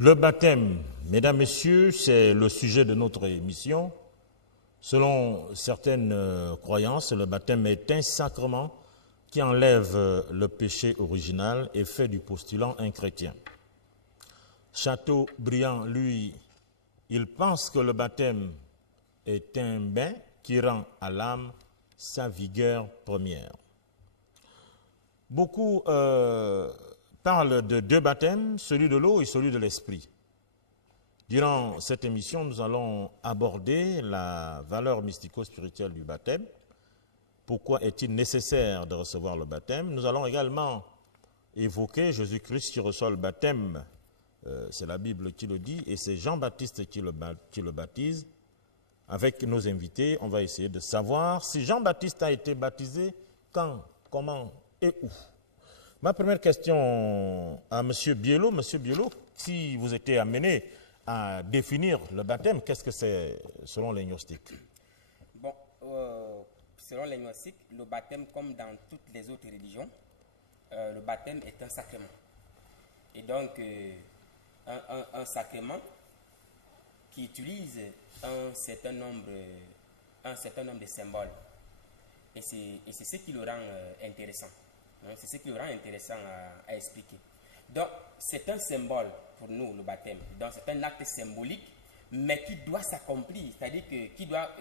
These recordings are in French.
Le baptême, mesdames, messieurs, c'est le sujet de notre émission. Selon certaines croyances, le baptême est un sacrement qui enlève le péché original et fait du postulant un chrétien. Chateaubriand, lui, il pense que le baptême est un bain qui rend à l'âme sa vigueur première. Beaucoup parlent de deux baptêmes, celui de l'eau et celui de l'esprit. Durant cette émission, nous allons aborder la valeur mystico-spirituelle du baptême. Pourquoi est-il nécessaire de recevoir le baptême? Nous allons également évoquer Jésus-Christ qui reçoit le baptême, c'est la Bible qui le dit, et c'est Jean-Baptiste qui le baptise. Avec nos invités, on va essayer de savoir si Jean-Baptiste a été baptisé, quand, comment et où. Ma première question à M. Biello. M. Biello, si vous étiez amené à définir le baptême, qu'est-ce que c'est selon les gnostiques? Bon, selon les gnostiques, le baptême, comme dans toutes les autres religions, le baptême est un sacrement. Et donc, un sacrement qui utilise un certain nombre de symboles. Et c'est ce qui le rend intéressant. C'est ce qui le rend intéressant à expliquer. Donc, c'est un symbole pour nous, le baptême. Donc, c'est un acte symbolique, mais qui doit s'accomplir. C'est-à-dire que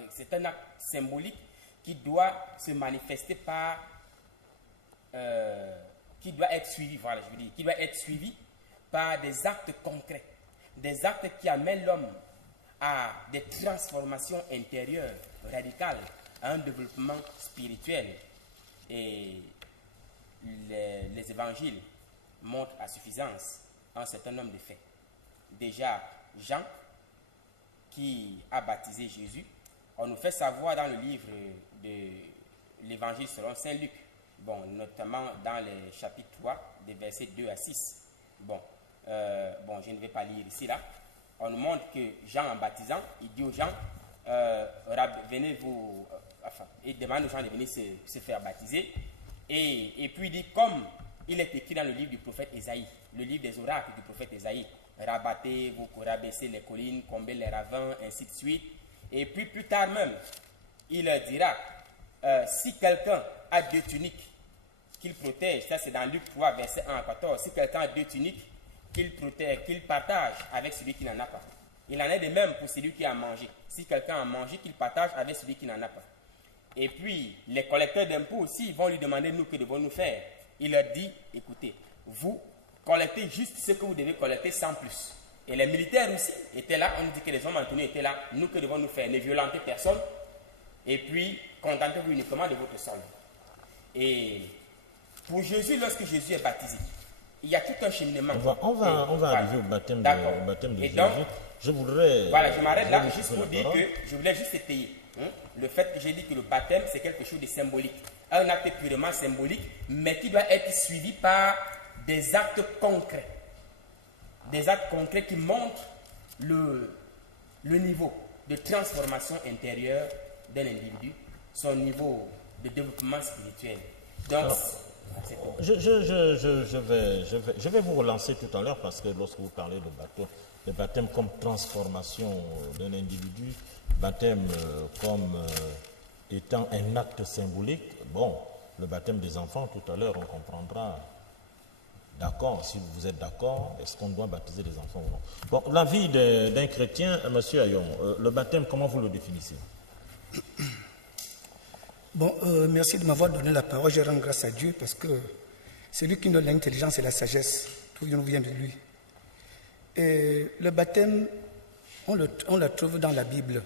c'est un acte symbolique qui doit se manifester par... qui doit être suivi, voilà, je veux dire, qui doit être suivi par des actes concrets. Des actes qui amènent l'homme à des transformations intérieures radicales, à un développement spirituel. Et les évangiles montrent à suffisance un certain nombre de faits. Déjà, Jean, qui a baptisé Jésus, on nous fait savoir dans le livre de l'évangile selon saint Luc, bon, notamment dans le chapitre 3, des versets 2 à 6. Bon, je ne vais pas lire ici, là. On nous montre que Jean, en baptisant, il dit aux gens, venez vous... il demande aux gens de venir se faire baptiser. Et puis il dit, comme il est écrit dans le livre du prophète Ésaïe, le livre des oracles du prophète Ésaïe, rabattez, vous rabaissez les collines, comblez les ravins, ainsi de suite. Et puis plus tard même, il dira, si quelqu'un a deux tuniques, qu'il protège, ça c'est dans Luc 3, verset 1 à 14, si quelqu'un a deux tuniques, qu'il protège, qu'il partage avec celui qui n'en a pas. Il en est de même pour celui qui a mangé. Si quelqu'un a mangé, qu'il partage avec celui qui n'en a pas. Et puis, les collecteurs d'impôts aussi vont lui demander, nous, que devons-nous faire? Il leur dit, écoutez, vous collectez juste ce que vous devez collecter sans plus. Et les militaires aussi étaient là, on nous dit que les hommes en tenue étaient là, nous, que devons-nous faire? Ne violenter personne, et puis, contentez-vous uniquement de votre solde. Et pour Jésus, lorsque Jésus est baptisé, il y a tout un cheminement. On va arriver au baptême de Jésus. Donc, je voudrais... Voilà, je m'arrête là juste pour dire que je voulais juste étayer le fait que j'ai dit que le baptême, c'est quelque chose de symbolique. Un acte purement symbolique, mais qui doit être suivi par des actes concrets. Des actes concrets qui montrent le niveau de transformation intérieure d'un individu, son niveau de développement spirituel. Donc, alors, je vais vous relancer tout à l'heure parce que lorsque vous parlez de baptême comme transformation d'un individu, baptême comme étant un acte symbolique, bon, le baptême des enfants, tout à l'heure, on comprendra. D'accord, si vous êtes d'accord, est-ce qu'on doit baptiser des enfants ou non? Bon, la vie d'un chrétien, M. Ayon, le baptême, comment vous le définissez? Bon, merci de m'avoir donné la parole. Je rends grâce à Dieu parce que c'est lui qui nous donne l'intelligence et la sagesse. Tout nous vient de lui. Et le baptême, on le trouve dans la Bible.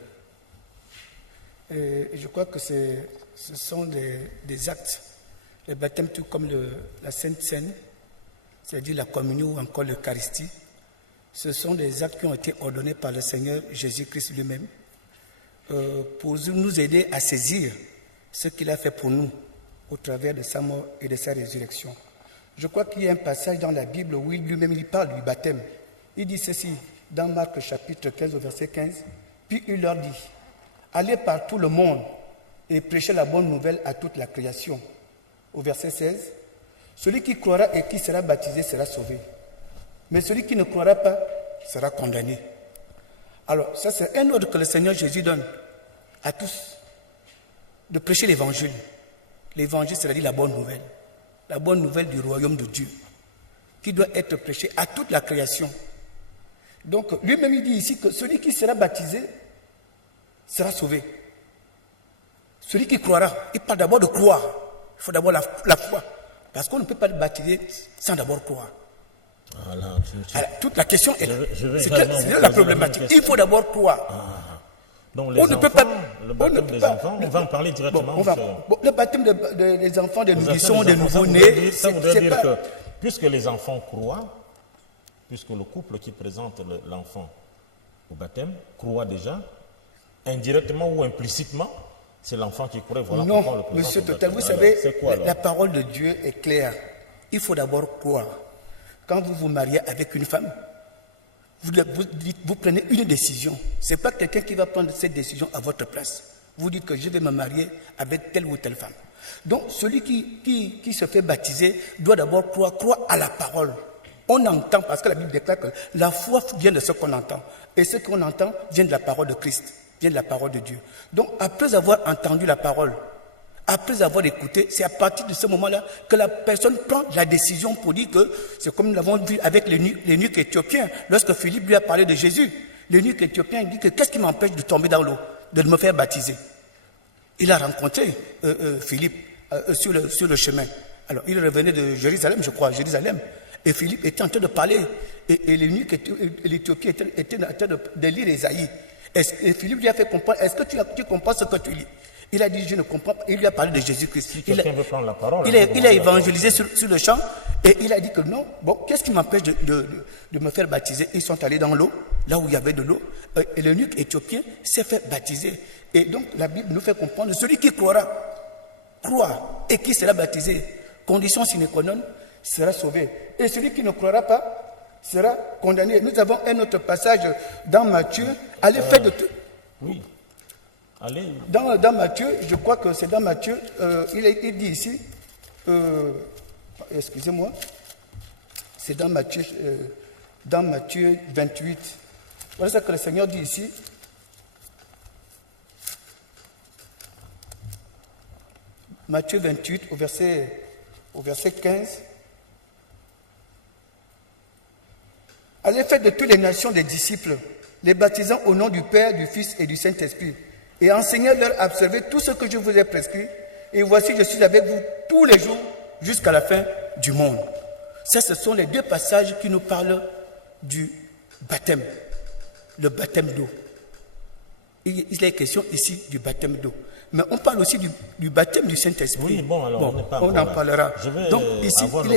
Et je crois que ce sont des actes. Le baptême, tout comme la Sainte Seine, c'est-à-dire la communion ou encore l'Eucharistie, ce sont des actes qui ont été ordonnés par le Seigneur Jésus-Christ lui-même pour nous aider à saisir ce qu'il a fait pour nous au travers de sa mort et de sa résurrection. Je crois qu'il y a un passage dans la Bible où lui-même il parle du baptême. Il dit ceci dans Marc chapitre 15 au verset 15. Puis il leur dit, allez par tout le monde et prêchez la bonne nouvelle à toute la création. Au verset 16, celui qui croira et qui sera baptisé sera sauvé. Mais celui qui ne croira pas sera condamné. Alors, ça c'est un ordre que le Seigneur Jésus donne à tous, de prêcher l'évangile. L'évangile, c'est-à-dire la bonne nouvelle du royaume de Dieu, qui doit être prêchée à toute la création. Donc, lui-même, il dit ici que celui qui sera baptisé sera sauvé. Celui qui croira, il parle d'abord de croire. Il faut d'abord la foi. Parce qu'on ne peut pas le baptiser sans d'abord croire. Alors, toute la question est là. C'est la problématique. Il faut d'abord croire. Donc, le baptême des enfants, on va en parler directement. Le baptême des enfants, des nourrissons, des nouveau-nés, ça voudrait dire que, puisque les enfants croient, puisque le couple qui présente l'enfant au baptême croit déjà, indirectement ou implicitement, c'est l'enfant qui croit. Voilà non, pourquoi on le présente monsieur au Total, baptême. vous savez, Quoi, la parole de Dieu est claire. Il faut d'abord croire. Quand vous vous mariez avec une femme, vous prenez une décision. Ce n'est pas quelqu'un qui va prendre cette décision à votre place. Vous dites que je vais me marier avec telle ou telle femme. Donc, celui qui se fait baptiser doit d'abord croire à la parole. On entend, parce que la Bible déclare que la foi vient de ce qu'on entend. Et ce qu'on entend vient de la parole de Christ, vient de la parole de Dieu. Donc, après avoir entendu la parole, après avoir écouté, c'est à partir de ce moment-là que la personne prend la décision pour dire que, c'est comme nous l'avons vu avec l'eunuque éthiopien, lorsque Philippe lui a parlé de Jésus. L'eunuque éthiopien dit que qu'est-ce qui m'empêche de tomber dans l'eau, de me faire baptiser? Il a rencontré Philippe sur le chemin. Alors, il revenait de Jérusalem, je crois, Jérusalem. Et Philippe était en train de parler. Et l'eunuque l'Éthiopien était en train de lire Ésaïe. Et Philippe lui a fait comprendre, est-ce que tu comprends ce que tu lis? Il a dit, je ne comprends pas. Il lui a parlé de Jésus-Christ. Si quelqu'un veut prendre la parole, il a évangélisé sur le champ. Et il a dit que non, bon, qu'est-ce qui m'empêche de me faire baptiser? Ils sont allés dans l'eau, là où il y avait de l'eau. Et l'eunuque éthiopien s'est fait baptiser. Et donc, la Bible nous fait comprendre, celui qui croira et qui sera baptisé, condition sine qua non, sera sauvé. Et celui qui ne croira pas sera condamné. Nous avons un autre passage dans Matthieu, à l'effet de... Oui. Allez. Dans Matthieu, je crois que c'est dans Matthieu, il dit ici, excusez-moi, c'est dans Matthieu 28. Voilà ce que le Seigneur dit ici. Matthieu 28, au verset 15. À l'effet de toutes les nations des disciples, les baptisant au nom du Père, du Fils et du Saint-Esprit, et enseignant-leur à observer tout ce que je vous ai prescrit. Et voici, je suis avec vous tous les jours jusqu'à la fin du monde. Ça, ce sont les deux passages qui nous parlent du baptême, le baptême d'eau. Il est question ici du baptême d'eau. Mais on parle aussi du baptême du Saint-Esprit. Oui, bon, alors on en parlera. Donc ici, il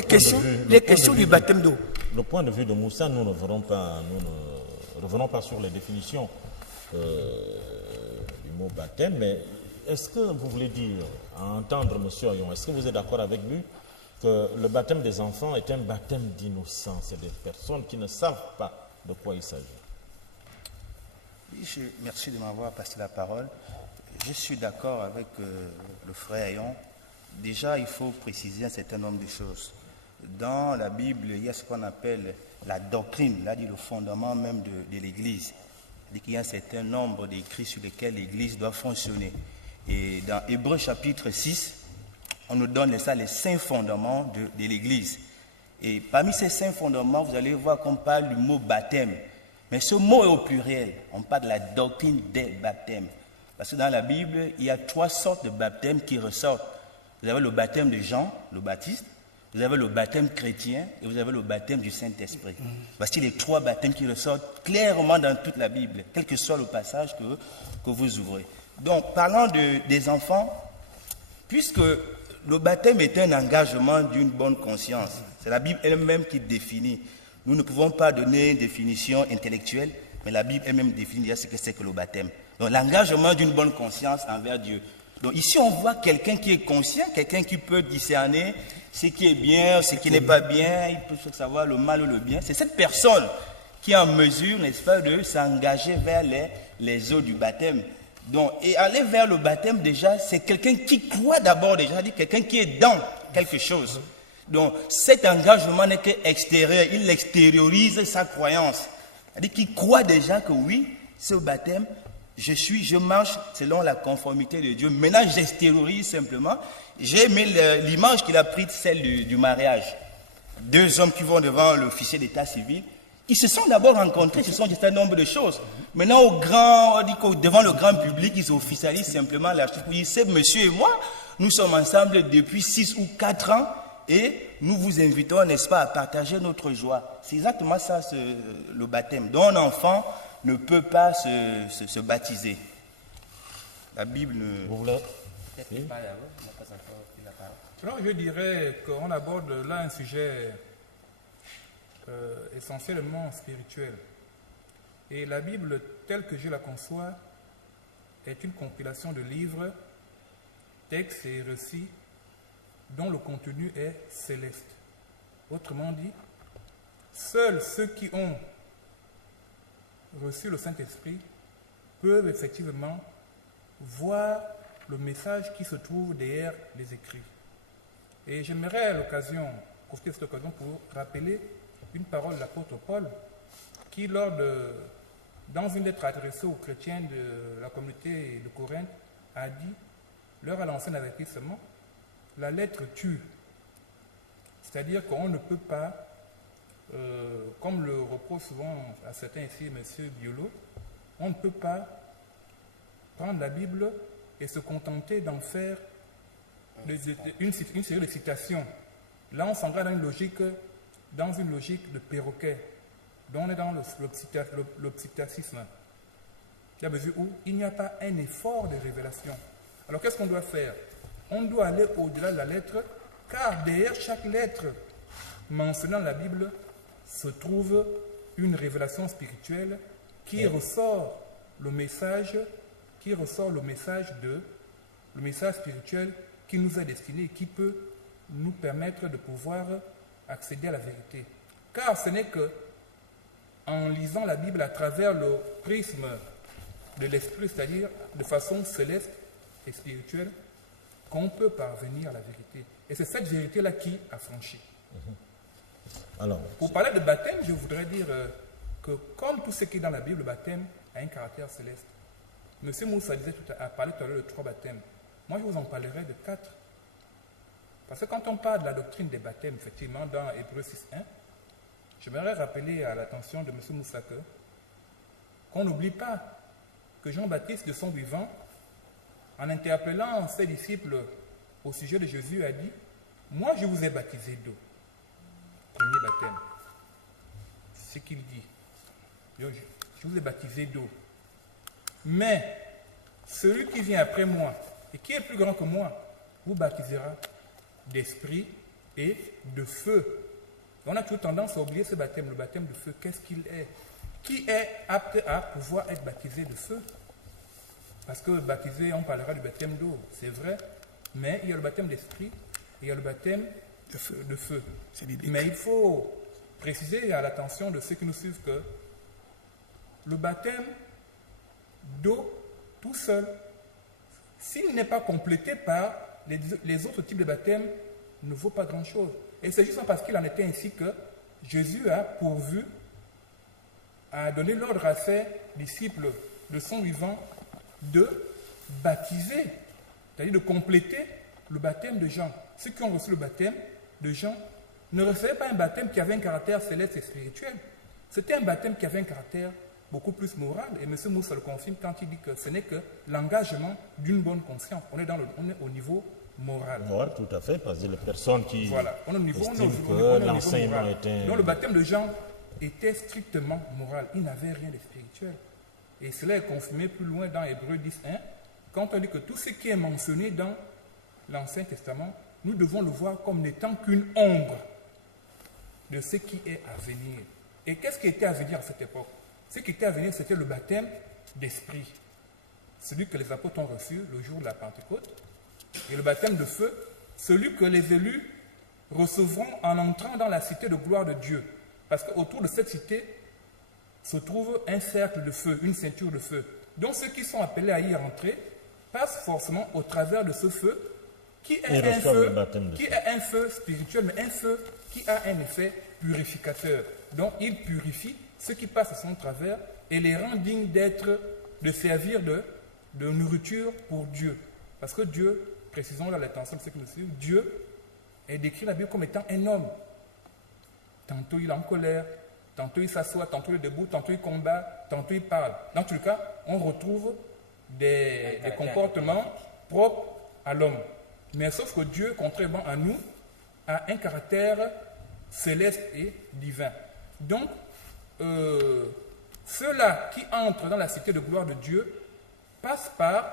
est question du baptême d'eau. Le point de vue de Moussa, nous ne revenons pas sur les définitions du mot baptême, mais est-ce que vous voulez dire, à entendre M. Oyon, est-ce que vous êtes d'accord avec lui que le baptême des enfants est un baptême d'innocence? C'est des personnes qui ne savent pas de quoi il s'agit. Oui, merci de m'avoir passé la parole. Je suis d'accord avec le frère Ayon. Déjà, il faut préciser un certain nombre de choses. Dans la Bible, il y a ce qu'on appelle la doctrine, là dit le fondement même de l'Église. C'est-à-dire qu'il y a un certain nombre d'écrits sur lesquels l'Église doit fonctionner. Et dans Hébreux chapitre 6, on nous donne ça, les 5 fondements de l'Église. Et parmi ces 5 fondements, vous allez voir qu'on parle du mot baptême. Mais ce mot est au pluriel. On parle de la doctrine des baptêmes. Parce que dans la Bible, il y a 3 sortes de baptêmes qui ressortent. Vous avez le baptême de Jean, le Baptiste, vous avez le baptême chrétien et vous avez le baptême du Saint-Esprit. Voici les 3 baptêmes qui ressortent clairement dans toute la Bible, quel que soit le passage que vous ouvrez. Donc, parlant des enfants, puisque le baptême est un engagement d'une bonne conscience, c'est la Bible elle-même qui définit. Nous ne pouvons pas donner une définition intellectuelle, mais la Bible elle-même définit déjà ce que c'est que le baptême. Donc l'engagement d'une bonne conscience envers Dieu. Donc ici on voit quelqu'un qui est conscient, quelqu'un qui peut discerner ce qui est bien, ce qui n'est pas bien, il peut savoir le mal ou le bien. C'est cette personne qui est en mesure, n'est-ce pas, de s'engager vers les eaux du baptême. Donc, et aller vers le baptême déjà, c'est quelqu'un qui croit d'abord déjà, c'est-à-dire quelqu'un qui est dans quelque chose. Donc cet engagement n'est qu'extérieur, il extériorise sa croyance. C'est-à-dire qu'ils croient déjà que oui, ce baptême, je marche selon la conformité de Dieu. Maintenant, j'extériorise simplement. J'ai aimé l'image qu'il a prise, celle du mariage. Deux hommes qui vont devant l'officier d'état civil. Ils se sont d'abord rencontrés, ce sont un certain nombre de choses. Maintenant, devant le grand public, ils officialisent simplement la chose. Ils disent, c'est monsieur et moi, nous sommes ensemble depuis 6 ou 4 ans et nous vous invitons, n'est-ce pas, à partager notre joie. C'est exactement ça, le baptême, dont un enfant ne peut pas se baptiser. La Bible ne... Vous voulez? Alors, je dirais qu'on aborde là un sujet essentiellement spirituel. Et la Bible, telle que je la conçois, est une compilation de livres, textes et récits dont le contenu est céleste. Autrement dit, seuls ceux qui ont reçu le Saint-Esprit peuvent effectivement voir le message qui se trouve derrière les écrits. Et j'aimerais à l'occasion, profiter de cette occasion pour rappeler une parole de l'apôtre Paul qui, dans une lettre adressée aux chrétiens de la communauté de Corinthe, a dit, leur a lancé un avertissement, la lettre tue. C'est-à-dire qu'on ne peut pas, comme le reproche souvent à certains ici, M. Biolo, on ne peut pas prendre la Bible et se contenter d'en faire une série de citations. Là, on s'engage dans une logique de perroquet, dont on est dans le psychasisme, à mesure où il n'y a pas un effort de révélation. Alors, qu'est-ce qu'on doit faire? On doit aller au-delà de la lettre, car derrière chaque lettre mentionnant la Bible se trouve une révélation spirituelle qui ressort le message spirituel qui nous est destiné et qui peut nous permettre de pouvoir accéder à la vérité. Car ce n'est que en lisant la Bible à travers le prisme de l'esprit, c'est-à-dire de façon céleste et spirituelle, qu'on peut parvenir à la vérité. Et c'est cette vérité-là qui a franchi. Alors, pour parler de baptême, je voudrais dire que comme tout ce qui est dans la Bible, le baptême a un caractère céleste. M. Moussa a parlé tout à l'heure de 3 baptêmes. Moi, je vous en parlerai de 4. Parce que quand on parle de la doctrine des baptêmes, effectivement, dans Hébreux 6.1, j'aimerais rappeler à l'attention de M. Moussa qu'on n'oublie pas que Jean-Baptiste, de son vivant, en interpellant ses disciples au sujet de Jésus, a dit « Moi, je vous ai baptisé d'eau. » Premier baptême. C'est ce qu'il dit. « Je vous ai baptisé d'eau. Mais celui qui vient après moi, et qui est plus grand que moi, vous baptisera d'esprit et de feu. » On a toujours tendance à oublier ce baptême, le baptême de feu. Qu'est-ce qu'il est? Qui est apte à pouvoir être baptisé de feu? Parce que baptisé, on parlera du baptême d'eau, c'est vrai, mais il y a le baptême d'esprit et il y a le baptême de feu. Mais il faut préciser à l'attention de ceux qui nous suivent que le baptême d'eau, tout seul, s'il n'est pas complété par les autres types de baptêmes, ne vaut pas grand-chose. Et c'est justement parce qu'il en était ainsi que Jésus a donné l'ordre à ses disciples de son vivant de baptiser, c'est-à-dire de compléter le baptême de Jean. Ceux qui ont reçu le baptême de Jean ne recevaient pas un baptême qui avait un caractère céleste et spirituel. C'était un baptême qui avait un caractère beaucoup plus moral. Et M. Moussa le confirme quand il dit que ce n'est que l'engagement d'une bonne conscience. On est au niveau moral. Oui, tout à fait, parce que les personnes qui on est au niveau, estiment que l'enseignement était... Donc le baptême de Jean était strictement moral. Il n'avait rien de spirituel. Et cela est confirmé plus loin dans Hébreux 10.1, quand on dit que tout ce qui est mentionné dans l'Ancien Testament, nous devons le voir comme n'étant qu'une ombre de ce qui est à venir. Et qu'est-ce qui était à venir à cette époque? Ce qui était à venir, c'était le baptême d'esprit, celui que les apôtres ont reçu le jour de la Pentecôte, et le baptême de feu, celui que les élus recevront en entrant dans la cité de gloire de Dieu. Parce qu'autour de cette cité se trouve un cercle de feu, une ceinture de feu. Donc ceux qui sont appelés à y entrer passent forcément au travers de ce feu, qui est un feu spirituel, mais un feu qui a un effet purificateur. Donc il purifie ceux qui passent à son travers et les rend dignes de servir de nourriture pour Dieu. Parce que Dieu, précisons là l'attention de ceux qui nous suivent, Dieu est décrit dans la Bible comme étant un homme. Tantôt il est en colère, tantôt il s'assoit, tantôt il est debout, tantôt il combat, tantôt il parle. Dans tout le cas, on retrouve des comportements propres à l'homme. Mais sauf que Dieu, contrairement à nous, a un caractère céleste et divin. Donc, ceux-là qui entrent dans la cité de gloire de Dieu passent par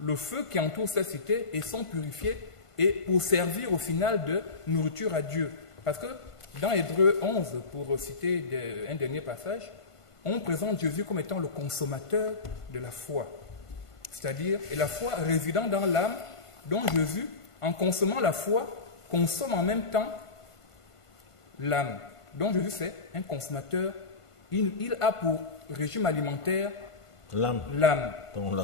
le feu qui entoure cette cité et sont purifiés et pour servir au final de nourriture à Dieu. Parce que dans Hébreux 11, pour citer un dernier passage, on présente Jésus comme étant le consommateur de la foi. C'est-à-dire, et la foi résidant dans l'âme, dont Jésus, en consommant la foi, consomme en même temps l'âme. Donc Jésus, c'est un consommateur. Il a pour régime alimentaire l'âme.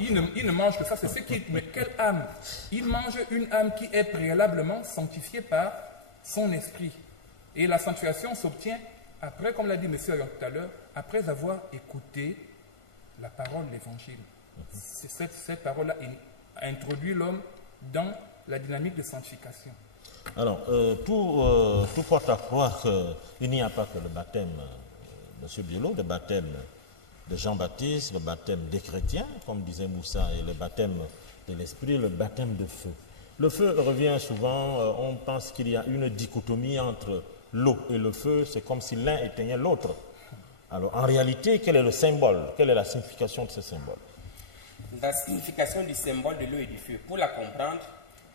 Il ne mange que ça, c'est ce qui... Mais quelle âme? Il mange une âme qui est préalablement sanctifiée par son esprit. Et la sanctification s'obtient après, comme l'a dit M. Ayon tout à l'heure, après avoir écouté la parole de l'Évangile. Cette parole-là introduit l'homme dans la dynamique de sanctification. Alors, tout porte à croire qu'il n'y a pas que le baptême, M. Biello, le baptême de Jean-Baptiste, le baptême des chrétiens, comme disait Moussa, et le baptême de l'esprit, le baptême de feu. Le feu revient souvent, on pense qu'il y a une dichotomie entre l'eau et le feu, c'est comme si l'un éteignait l'autre. Alors, en réalité, quel est le symbole? Quelle est la signification de ce symbole? La signification du symbole de l'eau et du feu, pour la comprendre,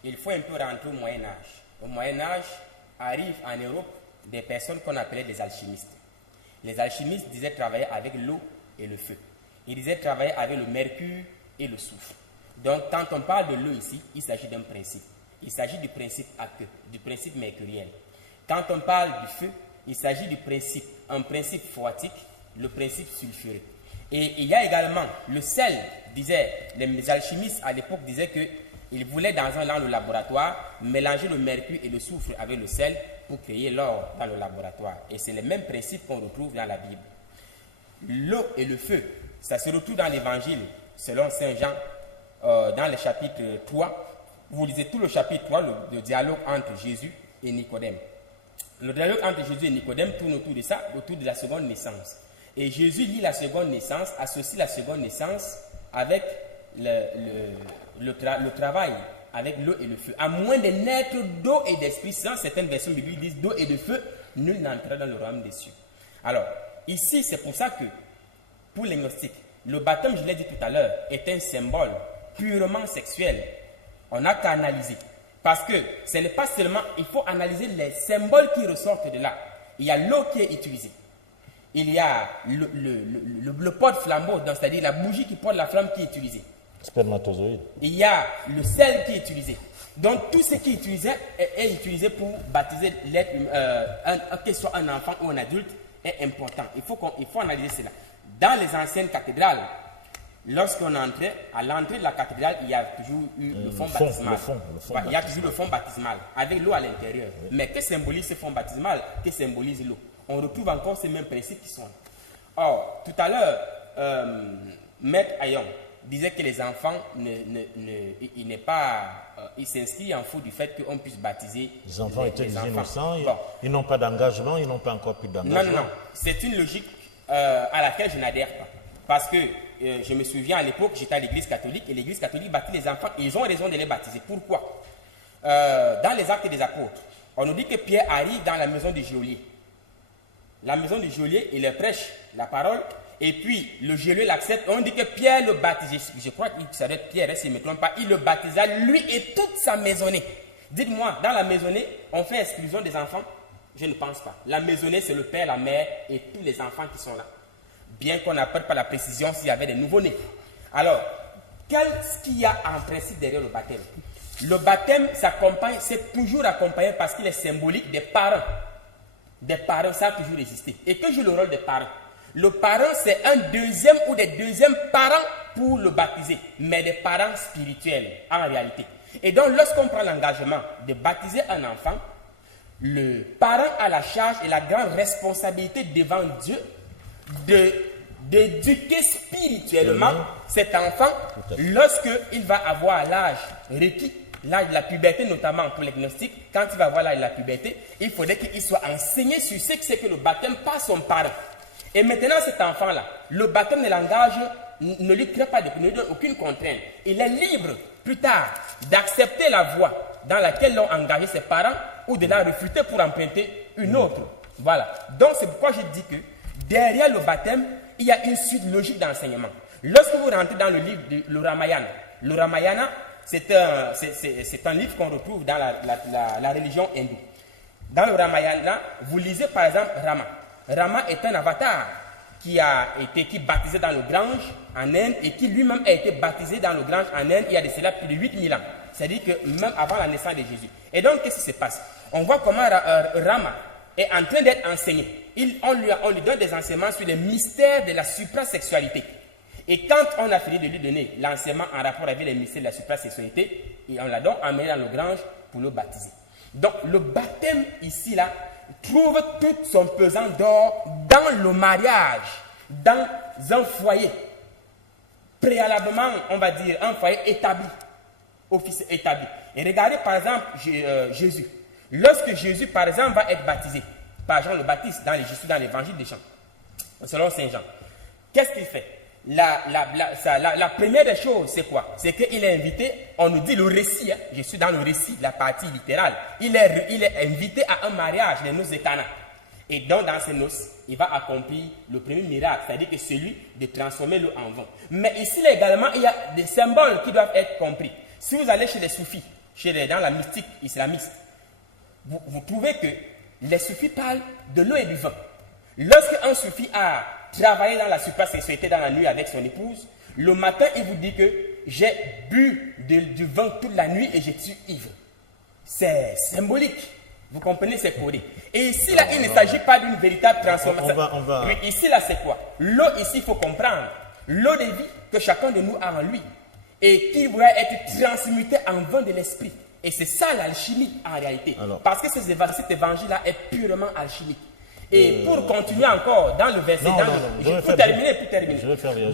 il faut un peu rentrer au Moyen-Âge. Au Moyen-Âge, arrivent en Europe des personnes qu'on appelait des alchimistes. Les alchimistes disaient travailler avec l'eau et le feu. Ils disaient travailler avec le mercure et le soufre. Donc, quand on parle de l'eau ici, il s'agit d'un principe. Il s'agit du principe aqueux, du principe mercuriel. Quand on parle du feu, il s'agit du principe, un principe phoatique, le principe sulfureux. Et il y a également le sel, les alchimistes à l'époque disaient qu'ils voulaient dans le laboratoire mélanger le mercure et le soufre avec le sel pour créer l'or dans le laboratoire. Et c'est le même principe qu'on retrouve dans la Bible. L'eau et le feu, ça se retrouve dans l'Évangile, selon Saint Jean, dans le chapitre 3. Vous lisez tout le chapitre 3, le dialogue entre Jésus et Nicodème. Le dialogue entre Jésus et Nicodème tourne autour de ça, autour de la seconde naissance. Et Jésus lit la seconde naissance, associe la seconde naissance avec le travail, avec l'eau et le feu. À moins de naître d'eau et d'esprit, sans certaines versions bibliques disent d'eau et de feu, nul n'entrera dans le royaume des cieux. Alors, ici, c'est pour ça que, pour les gnostiques, le baptême, je l'ai dit tout à l'heure, est un symbole purement sexuel. On n'a qu'à analyser. Parce que ce n'est pas seulement, il faut analyser les symboles qui ressortent de là. Il y a l'eau qui est utilisée. Il y a le porte-flambeau, c'est-à-dire la bougie qui porte la flamme qui est utilisée. Spermatozoïde. Il y a le sel qui est utilisé. Donc tout ce qui est utilisé pour baptiser l'être, que ce soit un enfant ou un adulte, est important. Il faut analyser cela. Dans les anciennes cathédrales, lorsqu'on entrait, à l'entrée de la cathédrale, il y a toujours eu le fond baptismal. Il y a toujours le fond baptismal, avec l'eau à l'intérieur. Oui. Mais que symbolise ce fond baptismal? Que symbolise l'eau? On retrouve encore ces mêmes principes qui sont là. Or, tout à l'heure, Maître Ayon disait que les enfants, ils s'inscrivent en fou du fait qu'on puisse baptiser les enfants. Étaient des innocents, ils n'ont pas d'engagement, ils n'ont pas encore plus d'engagement. Non, c'est une logique à laquelle je n'adhère pas. Parce que je me souviens à l'époque, j'étais à l'église catholique et l'église catholique baptise les enfants. Ils ont raison de les baptiser. Pourquoi? Dans les Actes des Apôtres, on nous dit que Pierre arrive dans la maison du geôlier. La maison du geôlier, il leur prêche la parole et puis le geôlier l'accepte. On dit que Pierre le baptise. Je crois que ça doit être Pierre, si je ne me trompe pas. Il le baptisa, lui et toute sa maisonnée. Dites-moi, dans la maisonnée, on fait exclusion des enfants? Je ne pense pas. La maisonnée, c'est le père, la mère et tous les enfants qui sont là. Bien qu'on n'apporte pas la précision s'il y avait des nouveau-nés. Alors, qu'est-ce qu'il y a en principe derrière le baptême? Le baptême s'accompagne, c'est toujours accompagné parce qu'il est symbolique des parents. Des parents, ça a toujours existé. Et que joue le rôle des parents? Le parent, c'est un deuxième ou des deuxièmes parents pour le baptiser, mais des parents spirituels en réalité. Et donc, lorsqu'on prend l'engagement de baptiser un enfant, le parent a la charge et la grande responsabilité devant Dieu d'éduquer spirituellement cet enfant lorsqu'il va avoir l'âge requis, l'âge de la puberté notamment pour les gnostiques. Quand il va avoir l'âge de la puberté, il faudrait qu'il soit enseigné sur ce que c'est que le baptême par son parent. Et maintenant cet enfant-là, le baptême de langage ne lui crée pas ne lui donne aucune contrainte. Il est libre plus tard d'accepter la voie dans laquelle l'ont engagé ses parents ou de la refuter pour emprunter une autre. Voilà. Donc c'est pourquoi je dis que derrière le baptême, il y a une suite logique d'enseignement. Lorsque vous rentrez dans le livre de le Ramayana, c'est un livre qu'on retrouve dans la religion hindoue. Dans le Ramayana, vous lisez par exemple Rama. Rama est un avatar qui baptisé dans le Grange en Inde et qui lui-même a été baptisé dans le Grange en Inde il y a de cela plus de 8000 ans. C'est-à-dire que même avant la naissance de Jésus. Et donc, qu'est-ce qui se passe? On voit comment Rama est en train d'être enseigné. On lui donne des enseignements sur les mystères de la suprasexualité. Et quand on a fini de lui donner l'enseignement en rapport avec les mystères de la suprasexualité, on l'a donc emmené dans le Grange pour le baptiser. Donc, le baptême ici, là, trouve tout son pesant d'or dans le mariage, dans un foyer. Préalablement, on va dire, un foyer établi, officiel établi. Et regardez par exemple Jésus. Lorsque Jésus, par exemple, va être baptisé par Jean le Baptiste, dans l'évangile de Jean, selon Saint Jean, qu'est-ce qu'il fait? La première des choses, c'est quoi? C'est qu'il est invité, on nous dit le récit, hein, je suis dans le récit, la partie littérale, il est invité à un mariage, les noces de Cana. Et donc dans ces noces, il va accomplir le premier miracle, c'est-à-dire que celui de transformer l'eau en vin. Mais ici également, il y a des symboles qui doivent être compris. Si vous allez chez les soufis, dans la mystique islamiste, vous trouvez que les soufis parlent de l'eau et du vin. Lorsqu'un soufi a travaillé dans la suprasexualité dans la nuit avec son épouse, le matin, il vous dit que j'ai bu du vin toute la nuit et je suis ivre. C'est symbolique. Vous comprenez, c'est codé. Et ici, là, il ne s'agit pas d'une véritable transformation. Mais ici, là, c'est quoi? L'eau, ici, il faut comprendre. L'eau de vie que chacun de nous a en lui et qui doit être transmutée en vin de l'esprit. Et c'est ça l'alchimie en réalité. Alors, parce que cet évangile-là est purement alchimique. Et pour continuer encore dans le verset, pour terminer,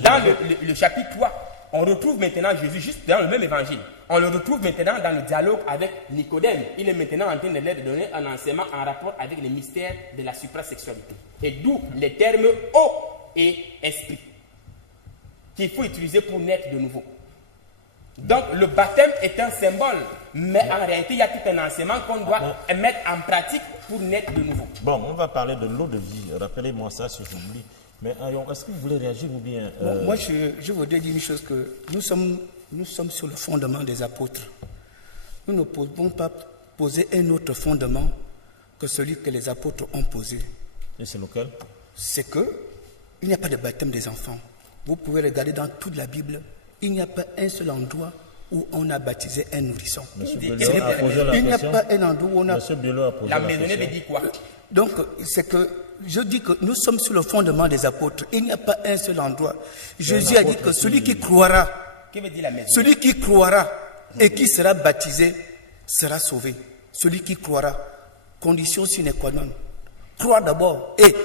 dans le chapitre 3, on retrouve maintenant Jésus juste dans le même évangile. On le retrouve maintenant dans le dialogue avec Nicodème. Il est maintenant en train de leur donner un enseignement en rapport avec les mystères de la suprasexualité. Et d'où les termes eau et esprit qu'il faut utiliser pour naître de nouveau. Donc le baptême est un symbole, mais en réalité il y a tout un enseignement qu'on doit mettre en pratique pour naître de nouveau. Bon, on va parler de l'eau de vie. Rappelez-moi ça si j'oublie. Mais est-ce que vous voulez réagir ou bien bon, moi je voudrais dire une chose, que nous sommes sur le fondement des apôtres. Nous ne pouvons pas poser un autre fondement que celui que les apôtres ont posé. Et c'est lequel? C'est qu'il n'y a pas de baptême des enfants. Vous pouvez regarder dans toute la Bible. Il n'y a pas un seul endroit où on a baptisé un nourrisson. Il n'y a pas un endroit où on a... La maisonnée dit quoi? Donc, c'est que je dis que nous sommes sur le fondement des apôtres. Il n'y a pas un seul endroit. Jésus a dit que celui qui croira, celui qui croira et qui sera baptisé sera sauvé. Celui qui croira, condition sine qua non. Croire d'abord et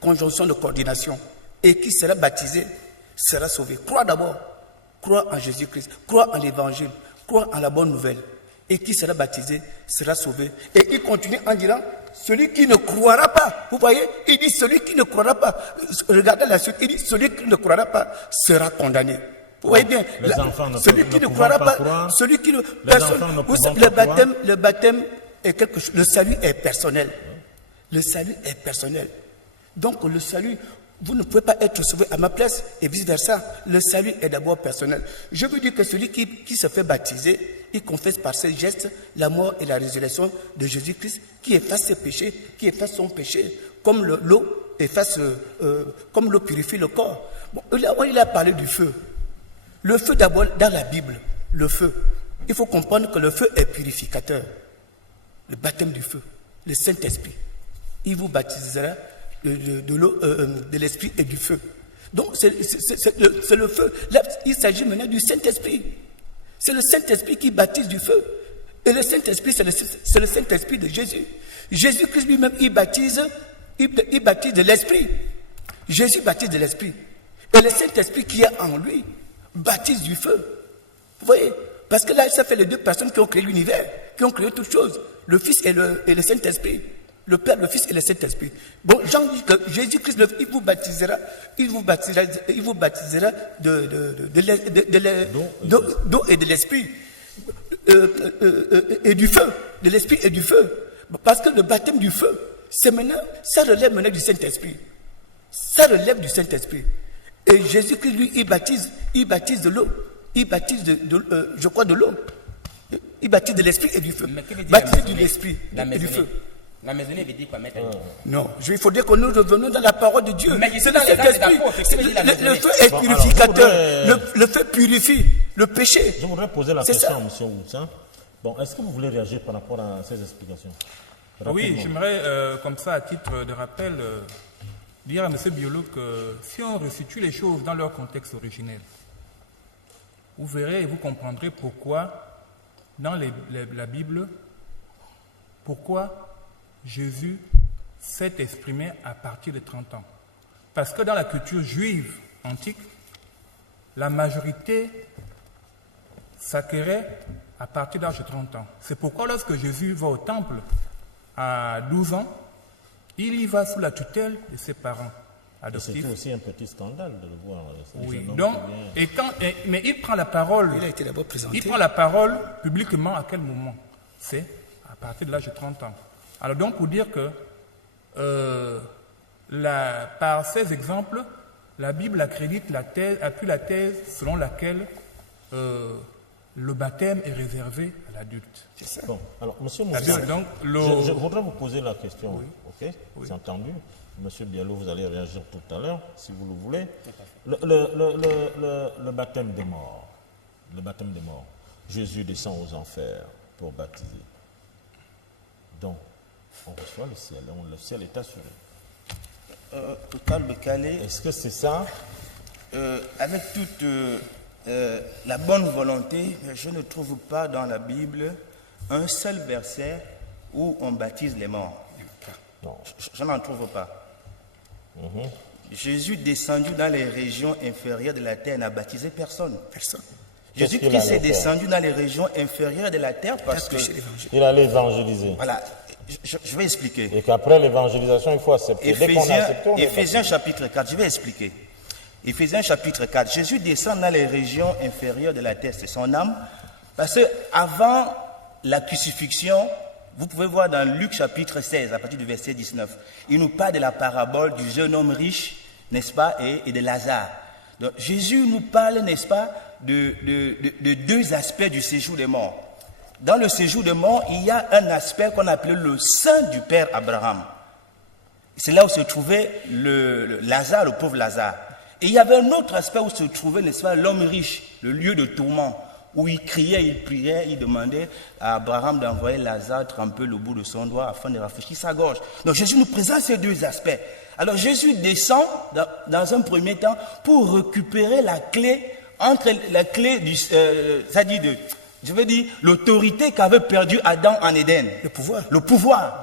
conjonction de coordination. Et qui sera baptisé sera sauvé. Croire d'abord. Crois en Jésus-Christ, crois en l'évangile, crois en la bonne nouvelle. Et qui sera baptisé sera sauvé. Et il continue en disant, celui qui ne croira pas, vous voyez, il dit celui qui ne croira pas, regardez la suite, il dit celui qui ne croira pas sera condamné. Vous voyez bien, celui qui ne croira pas, celui qui ne... Le baptême est quelque chose, le salut est personnel. Le salut est personnel. Donc le salut... Vous ne pouvez pas être sauvé à ma place et vice-versa. Le salut est d'abord personnel. Je veux dire que celui qui se fait baptiser, il confesse par ses gestes la mort et la résurrection de Jésus-Christ, qui efface ses péchés, qui efface son péché, comme l'eau efface, comme l'eau purifie le corps. Bon, il a parlé du feu. Le feu d'abord, dans la Bible, le feu. Il faut comprendre que le feu est purificateur. Le baptême du feu, le Saint-Esprit. Il vous baptisera de l'eau, de l'esprit et du feu. Donc c'est le feu. Là, il s'agit maintenant du Saint-Esprit. C'est le Saint-Esprit qui baptise du feu. Et le Saint-Esprit, c'est le Saint-Esprit de Jésus. Jésus-Christ lui-même, il baptise de l'Esprit. Jésus baptise de l'Esprit. Et le Saint-Esprit qui est en lui baptise du feu. Vous voyez? Parce que là, ça fait les deux personnes qui ont créé l'univers, qui ont créé toutes choses. Le Fils et le Saint-Esprit. Le Père, le Fils et le Saint-Esprit. Bon, Jean dit que Jésus-Christ, il vous baptisera d'eau et de l'Esprit. Et du feu. De l'Esprit et du feu. Parce que le baptême du feu, c'est maintenant, ça relève maintenant du Saint-Esprit. Ça relève du Saint-Esprit. Et Jésus-Christ, lui, il baptise de l'eau. Il baptise je crois, de l'eau. Il baptise de l'Esprit et du feu. Baptiser de l'Esprit et du feu. La maisonnée veut dire quoi, maître? Non, il faudrait que nous revenions dans la parole de Dieu. Mais c'est le Saint-Esprit. Le feu est purificateur. Le feu purifie le péché. Je voudrais poser la question à M. Woutsan. Bon, est-ce que vous voulez réagir par rapport à ces explications? Oui, j'aimerais, comme ça, à titre de rappel, dire à M. Biolo que si on resitue les choses dans leur contexte originel, vous verrez et vous comprendrez pourquoi, dans la Bible, pourquoi Jésus s'est exprimé à partir de 30 ans. Parce que dans la culture juive antique, la majorité s'acquérait à partir d'âge de 30 ans. C'est pourquoi lorsque Jésus va au temple à 12 ans, il y va sous la tutelle de ses parents adoptifs. C'était aussi un petit scandale de le voir. Oui, donc, mais il prend la parole. Il a été d'abord présenté. Il prend la parole publiquement à quel moment? C'est à partir de l'âge de 30 ans. Alors donc, pour dire que par ces exemples, la Bible accrédite appuie la thèse selon laquelle le baptême est réservé à l'adulte. C'est ça. Bon, alors, M. Moussa, donc, je voudrais vous poser la question. Oui. Ok, Oui. c'est entendu. Monsieur Bialo, vous allez réagir tout à l'heure, si vous le voulez. Le baptême des morts. Le baptême des morts. Jésus descend aux enfers pour baptiser. Donc, on reçoit le ciel. Le ciel est assuré. Est-ce que c'est ça? Avec toute la bonne volonté, je ne trouve pas dans la Bible un seul verset où on baptise les morts. Non. Je n'en trouve pas. Jésus descendu dans les régions inférieures de la terre n'a baptisé personne. Personne. Jésus-Christ est descendu dans les régions inférieures de la terre parce que... Il allait évangéliser. Voilà, je vais expliquer. Et qu'après l'évangélisation, il faut accepter. Dès qu'on a accepté, on est Éphésiens chapitre 4, je vais expliquer. Éphésiens chapitre 4, Jésus descend dans les régions inférieures de la terre, c'est son âme, parce qu'avant la crucifixion, vous pouvez voir dans Luc chapitre 16, à partir du verset 19, il nous parle de la parabole du jeune homme riche, n'est-ce pas, et de Lazare. Donc Jésus nous parle, n'est-ce pas, de deux aspects du séjour des morts. Dans le séjour des morts, il y a un aspect qu'on appelait le sein du père Abraham. C'est là où se trouvait Lazare, le pauvre Lazare. Et il y avait un autre aspect où se trouvait, n'est-ce pas, l'homme riche, le lieu de tourment, où il criait, il priait, il demandait à Abraham d'envoyer Lazare tremper le bout de son doigt afin de rafraîchir sa gorge. Donc Jésus nous présente ces deux aspects. Alors Jésus descend dans un premier temps pour récupérer la clé entre la clé l'autorité qu'avait perdue Adam en Éden. Le pouvoir. Le pouvoir.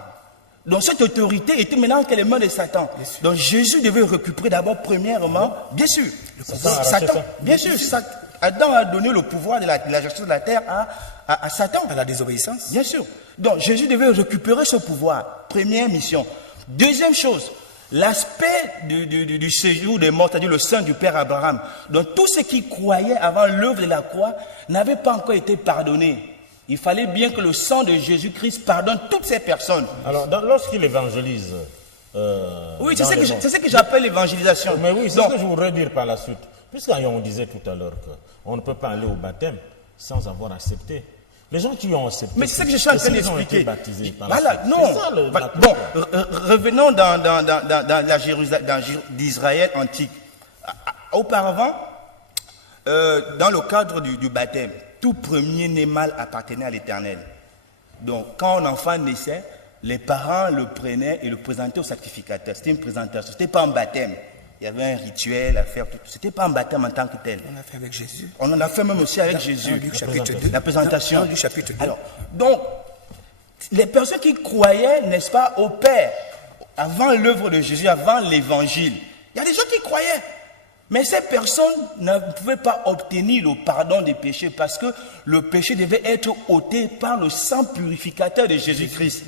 Donc cette autorité était maintenant entre les mains de Satan. Donc Jésus devait récupérer d'abord premièrement, bien sûr, Satan. Bien sûr, Adam a donné le pouvoir de la gestion de la terre à Satan. À la désobéissance. Bien sûr. Donc Jésus devait récupérer ce pouvoir. Première mission. Deuxième chose, l'aspect du séjour des morts, c'est-à-dire le sang du père Abraham. Donc tous ceux qui croyaient avant l'œuvre de la croix n'avaient pas encore été pardonnés. Il fallait bien que le sang de Jésus-Christ pardonne toutes ces personnes. Alors, lorsqu'il évangélise... oui, c'est ce que j'appelle l'évangélisation. Mais oui, c'est ce que je voudrais dire par la suite. Puisqu'on disait tout à l'heure qu'on ne peut pas aller au baptême sans avoir accepté. Les gens qui ont accepté... Mais c'est ce que je suis en train d'expliquer. Voilà, non. Bon, revenons dans d'Israël antique. Auparavant, dans le cadre du baptême, tout premier-né mâle appartenait à l'Éternel. Donc, quand un enfant naissait, les parents le prenaient et le présentaient au sacrificateur. C'était une présentation, ce n'était pas un baptême. Il y avait un rituel à faire, ce n'était pas un baptême en tant que tel. On a fait avec Jésus. On en a fait même aussi avec Jésus. Luc chapitre 2. La présentation. Luc chapitre 2. Alors, donc, les personnes qui croyaient, n'est-ce pas, au Père, avant l'œuvre de Jésus, avant l'évangile, Il y a des gens qui croyaient. Mais ces personnes ne pouvaient pas obtenir le pardon des péchés parce que le péché devait être ôté par le sang purificateur de Jésus-Christ.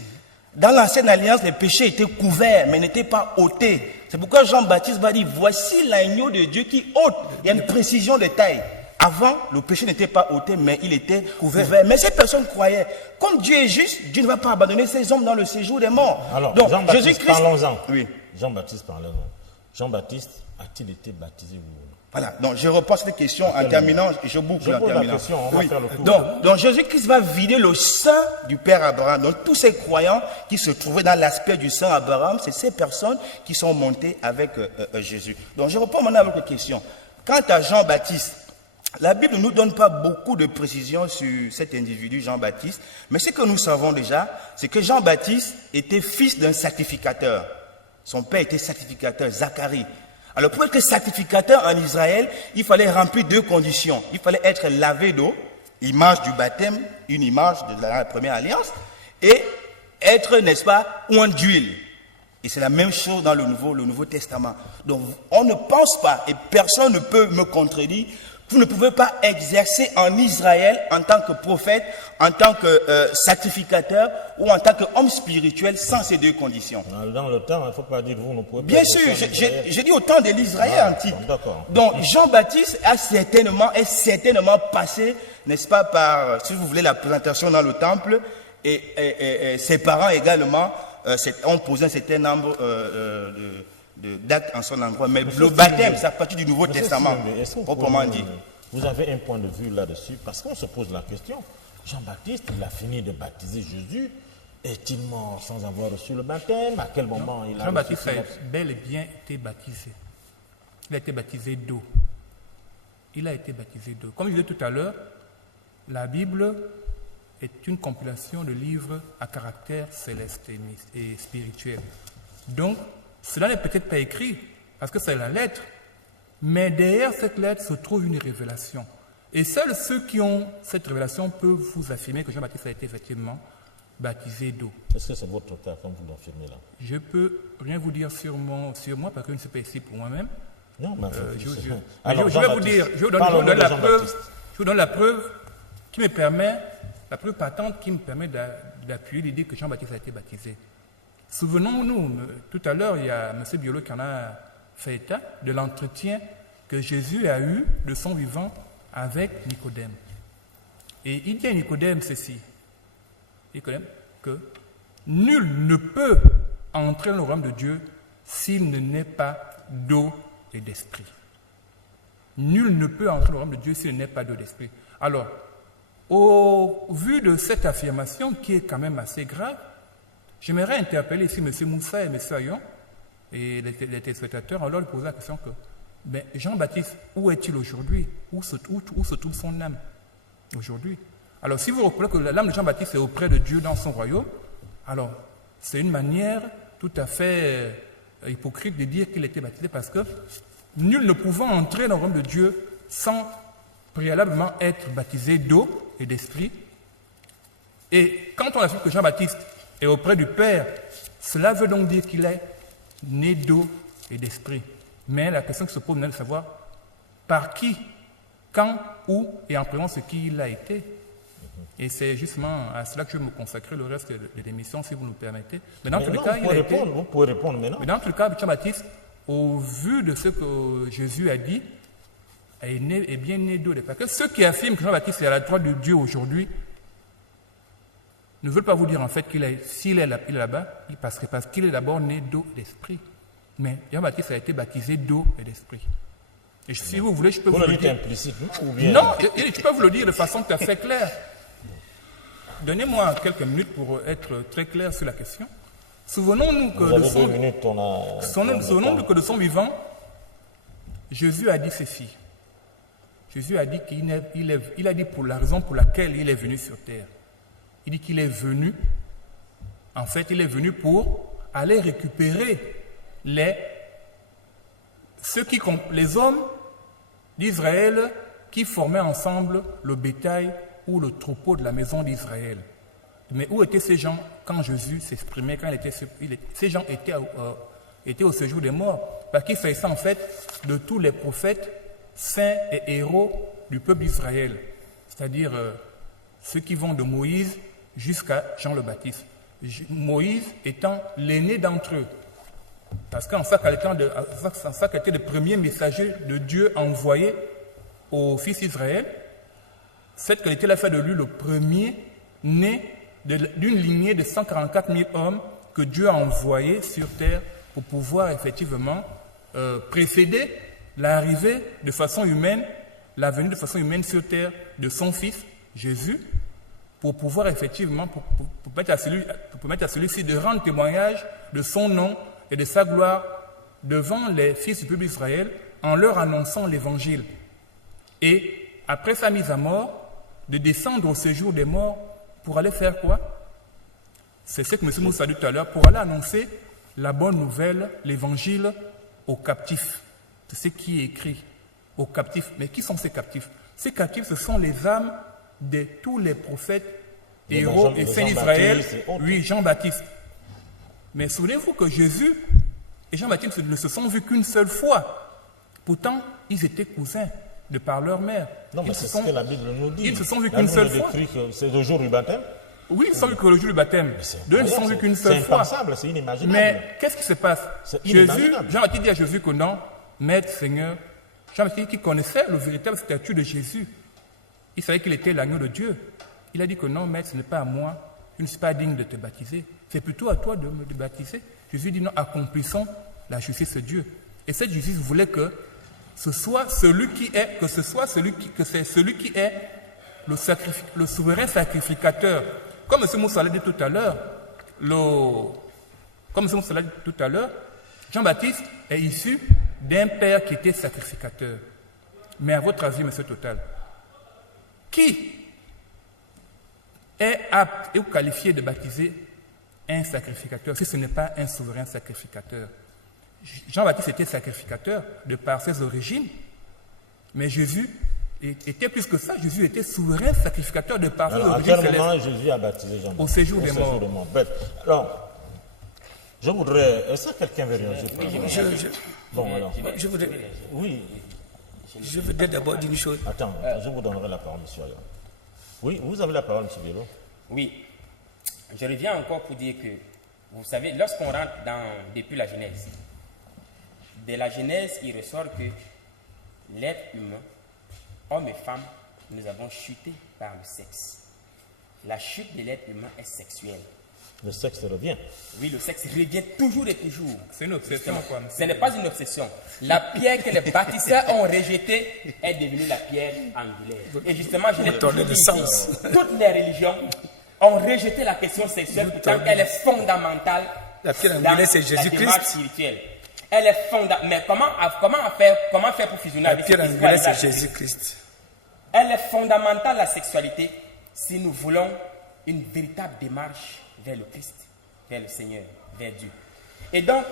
Dans l'ancienne alliance, les péchés étaient couverts, mais n'étaient pas ôtés. C'est pourquoi Jean-Baptiste va dire, voici l'agneau de Dieu qui ôte. Il y a une précision de taille. Avant, le péché n'était pas ôté, mais il était couvert. Mais ces personnes croyaient. Comme Dieu est juste, Dieu ne va pas abandonner ces hommes dans le séjour des morts. Alors, donc, Jean-Baptiste, Jésus-Christ... parlons-en. Oui. Jean-Baptiste, parlons-en. Jean-Baptiste a-t-il été baptisé ou non? Voilà, donc je reprends cette question en terminant, je boucle en terminant. On va faire le tour. Donc Jésus-Christ va vider le sang du Père Abraham. Donc tous ces croyants qui se trouvaient dans l'aspect du sang Abraham, c'est ces personnes qui sont montées avec Jésus. Donc je reprends maintenant à votre question. Quant à Jean-Baptiste, la Bible ne nous donne pas beaucoup de précisions sur cet individu Jean-Baptiste, mais ce que nous savons déjà, c'est que Jean-Baptiste était fils d'un sacrificateur. Son père était sacrificateur, Zacharie. Alors pour être sacrificateur en Israël, il fallait remplir 2 conditions. Il fallait être lavé d'eau, image du baptême, une image de la première alliance, et être, n'est-ce pas, oint d'huile. Et c'est la même chose dans le Nouveau Testament. Donc on ne pense pas, et personne ne peut me contredire, vous ne pouvez pas exercer en Israël en tant que prophète, en tant que sacrificateur ou en tant qu'homme spirituel sans ces 2 conditions. Dans le temps, il ne faut pas dire vous ne pouvez pas. Bien sûr, j'ai dit au temps de l'Israël antique. Donc Jean-Baptiste est certainement passé, n'est-ce pas, par, si vous voulez, la présentation dans le temple, et ses parents également ont posé un certain nombre d'actes en son endroit. Mais le baptême, c'est à partir du Nouveau Testament, proprement dit. Vous avez un point de vue là-dessus, parce qu'on se pose la question. Jean-Baptiste, il a fini de baptiser Jésus. Est-il mort sans avoir reçu le baptême? À quel moment il a Jean-Baptiste a bel et bien été baptisé. Il a été baptisé d'eau. Il a été baptisé d'eau. Comme je disais tout à l'heure, la Bible est une compilation de livres à caractère céleste et spirituel. Donc, cela n'est peut-être pas écrit, parce que c'est la lettre, mais derrière cette lettre se trouve une révélation. Et seuls ceux qui ont cette révélation peuvent vous affirmer que Jean-Baptiste a été effectivement baptisé d'eau. Est-ce que c'est votre cas, comme vous l'affirmez là? Je ne peux rien vous dire sur moi, parce que je ne suis pas ici pour moi-même. Non, mais je vais vous dire, je vous donne la preuve qui me permet, la preuve patente qui me permet d'appuyer l'idée que Jean-Baptiste a été baptisé. Souvenons-nous, tout à l'heure, il y a M. Biolo qui en a fait état de l'entretien que Jésus a eu de son vivant avec Nicodème. Et il dit à Nicodème ceci, Nicodème, que nul ne peut entrer dans le royaume de Dieu s'il ne naît pas d'eau et d'esprit. Nul ne peut entrer dans le royaume de Dieu s'il ne naît pas d'eau et d'esprit. Alors, au vu de cette affirmation qui est quand même assez grave, j'aimerais interpeller ici M. Moussa et M. Ayon et les téléspectateurs en leur posant la question que Jean-Baptiste, où est-il aujourd'hui? Où se trouve son âme aujourd'hui? Alors, si vous reconnaissez que l'âme de Jean-Baptiste est auprès de Dieu dans son royaume, alors c'est une manière tout à fait hypocrite de dire qu'il était baptisé parce que nul ne pouvant entrer dans le royaume de Dieu sans préalablement être baptisé d'eau et d'esprit. Et quand on affirme que Jean-Baptiste est auprès du Père, cela veut donc dire qu'il est né d'eau et d'esprit. Mais la question qui se pose maintenant est de savoir par qui, quand, où et en présence de qui il a été. Et c'est justement à cela que je vais me consacrer le reste de l'émission, si vous nous permettez. Mais dans tous les cas, vous pouvez répondre maintenant. Mais dans tout le cas, Jean-Baptiste, au vu de ce que Jésus a dit, est bien né d'eau. Parce que ceux qui affirment que Jean-Baptiste est à la droite de Dieu aujourd'hui ne veulent pas vous dire en fait s'il est là-bas, parce qu'il est d'abord né d'eau et d'esprit. Mais Jean-Baptiste a été baptisé d'eau et d'esprit. Et si vous voulez, je peux vous le dire. Implicite, ou bien... Non, je peux vous le dire de façon tout à fait claire. Donnez-moi quelques minutes pour être très clair sur la question. Souvenons-nous que de son vivant, Jésus a dit ceci. Jésus a dit qu'il a dit pour la raison pour laquelle il est venu sur terre. Il dit qu'il est venu, en fait, il est venu pour aller récupérer les hommes d'Israël qui formaient ensemble le bétail ou le troupeau de la maison d'Israël. Mais où étaient ces gens quand Jésus s'exprimait, ces gens étaient était au séjour des morts, parce qu'il s'agissait en fait de tous les prophètes saints et héros du peuple d'Israël, c'est-à-dire ceux qui vont de Moïse jusqu'à Jean le Baptiste. Moïse étant l'aîné d'entre eux, parce qu'en ça qu'elle était le premier messager de Dieu envoyé au fils d'Israël, cette qualité-là fait de lui le premier né d'une lignée de 144 000 hommes que Dieu a envoyés sur terre pour pouvoir effectivement précéder l'arrivée de façon humaine, la venue de façon humaine sur terre de son fils, Jésus, pour pouvoir effectivement, pour permettre à celui-ci de rendre témoignage de son nom et de sa gloire devant les fils du peuple d'Israël en leur annonçant l'évangile. Et après sa mise à mort, de descendre au séjour des morts pour aller faire quoi? C'est ce que M. Moussa a dit tout à l'heure, pour aller annoncer la bonne nouvelle, l'évangile aux captifs. C'est ce qui est écrit, aux captifs. Mais qui sont ces captifs? Ces captifs, ce sont les âmes de tous les prophètes, héros et saints d'Israël. Oui, Jean-Baptiste. Mais souvenez-vous que Jésus et Jean-Baptiste ne se sont vus qu'une seule fois. Pourtant, ils étaient cousins de par leur mère. Non, mais c'est ce que la Bible nous dit. Ils se sont vus qu'une seule fois. C'est le jour du baptême. Oui, ils se sont vus que le jour du baptême. Deux, ils ne se sont vus qu'une seule fois. C'est impensable, c'est inimaginable. Mais qu'est-ce qui se passe? Jean-Baptiste dit à Jésus que non, Maître, Seigneur, Jean-Baptiste qui connaissait le véritable statut de Jésus, il savait qu'il était l'agneau de Dieu. Il a dit que non, Maître, ce n'est pas à moi, je ne suis pas digne de te baptiser. C'est plutôt à toi de me baptiser. Jésus dit non, accomplissons la justice de Dieu. Et cette justice voulait que c'est celui qui est le souverain sacrificateur. Comme M. Moussa l'a dit tout à l'heure, Jean-Baptiste est issu d'un père qui était sacrificateur. Mais à votre avis, M. Total, qui est apte ou qualifié de baptiser un sacrificateur si ce n'est pas un souverain sacrificateur? Jean-Baptiste était sacrificateur de par ses origines, mais Jésus était plus que ça. Jésus était souverain sacrificateur de par ses origines. À quel moment Jésus a baptisé Jean-Baptiste? Au séjour des morts. Alors, je voudrais... Est-ce que quelqu'un veut réagir? Bon, alors. Je voudrais... Oui. Je voudrais d'abord dire une chose. Attends, je vous donnerai la parole, monsieur Ayan. Oui, vous avez la parole, monsieur Bello. Oui. Je reviens encore pour dire que, vous savez, lorsqu'on rentre depuis la Genèse, de la Genèse, il ressort que l'être humain, homme et femme, nous avons chuté par le sexe. La chute de l'être humain est sexuelle. Le sexe revient. Oui, le sexe revient toujours et toujours. C'est une obsession, quoi. Ce n'est pas une obsession. La pierre que les bâtisseurs ont rejetée est devenue la pierre angulaire. Et justement, je l'ai toujours dit, toutes les religions ont rejeté la question sexuelle pourtant qu'elle est fondamentale. La pierre angulaire, c'est Jésus-Christ. Spirituelle. Elle est fondamentale. Mais comment faire pour fusionner avec la pierre angulaire, c'est Jésus-Christ. Elle est fondamentale, la sexualité, si nous voulons une véritable démarche vers le Christ, vers le Seigneur, vers Dieu. Et donc,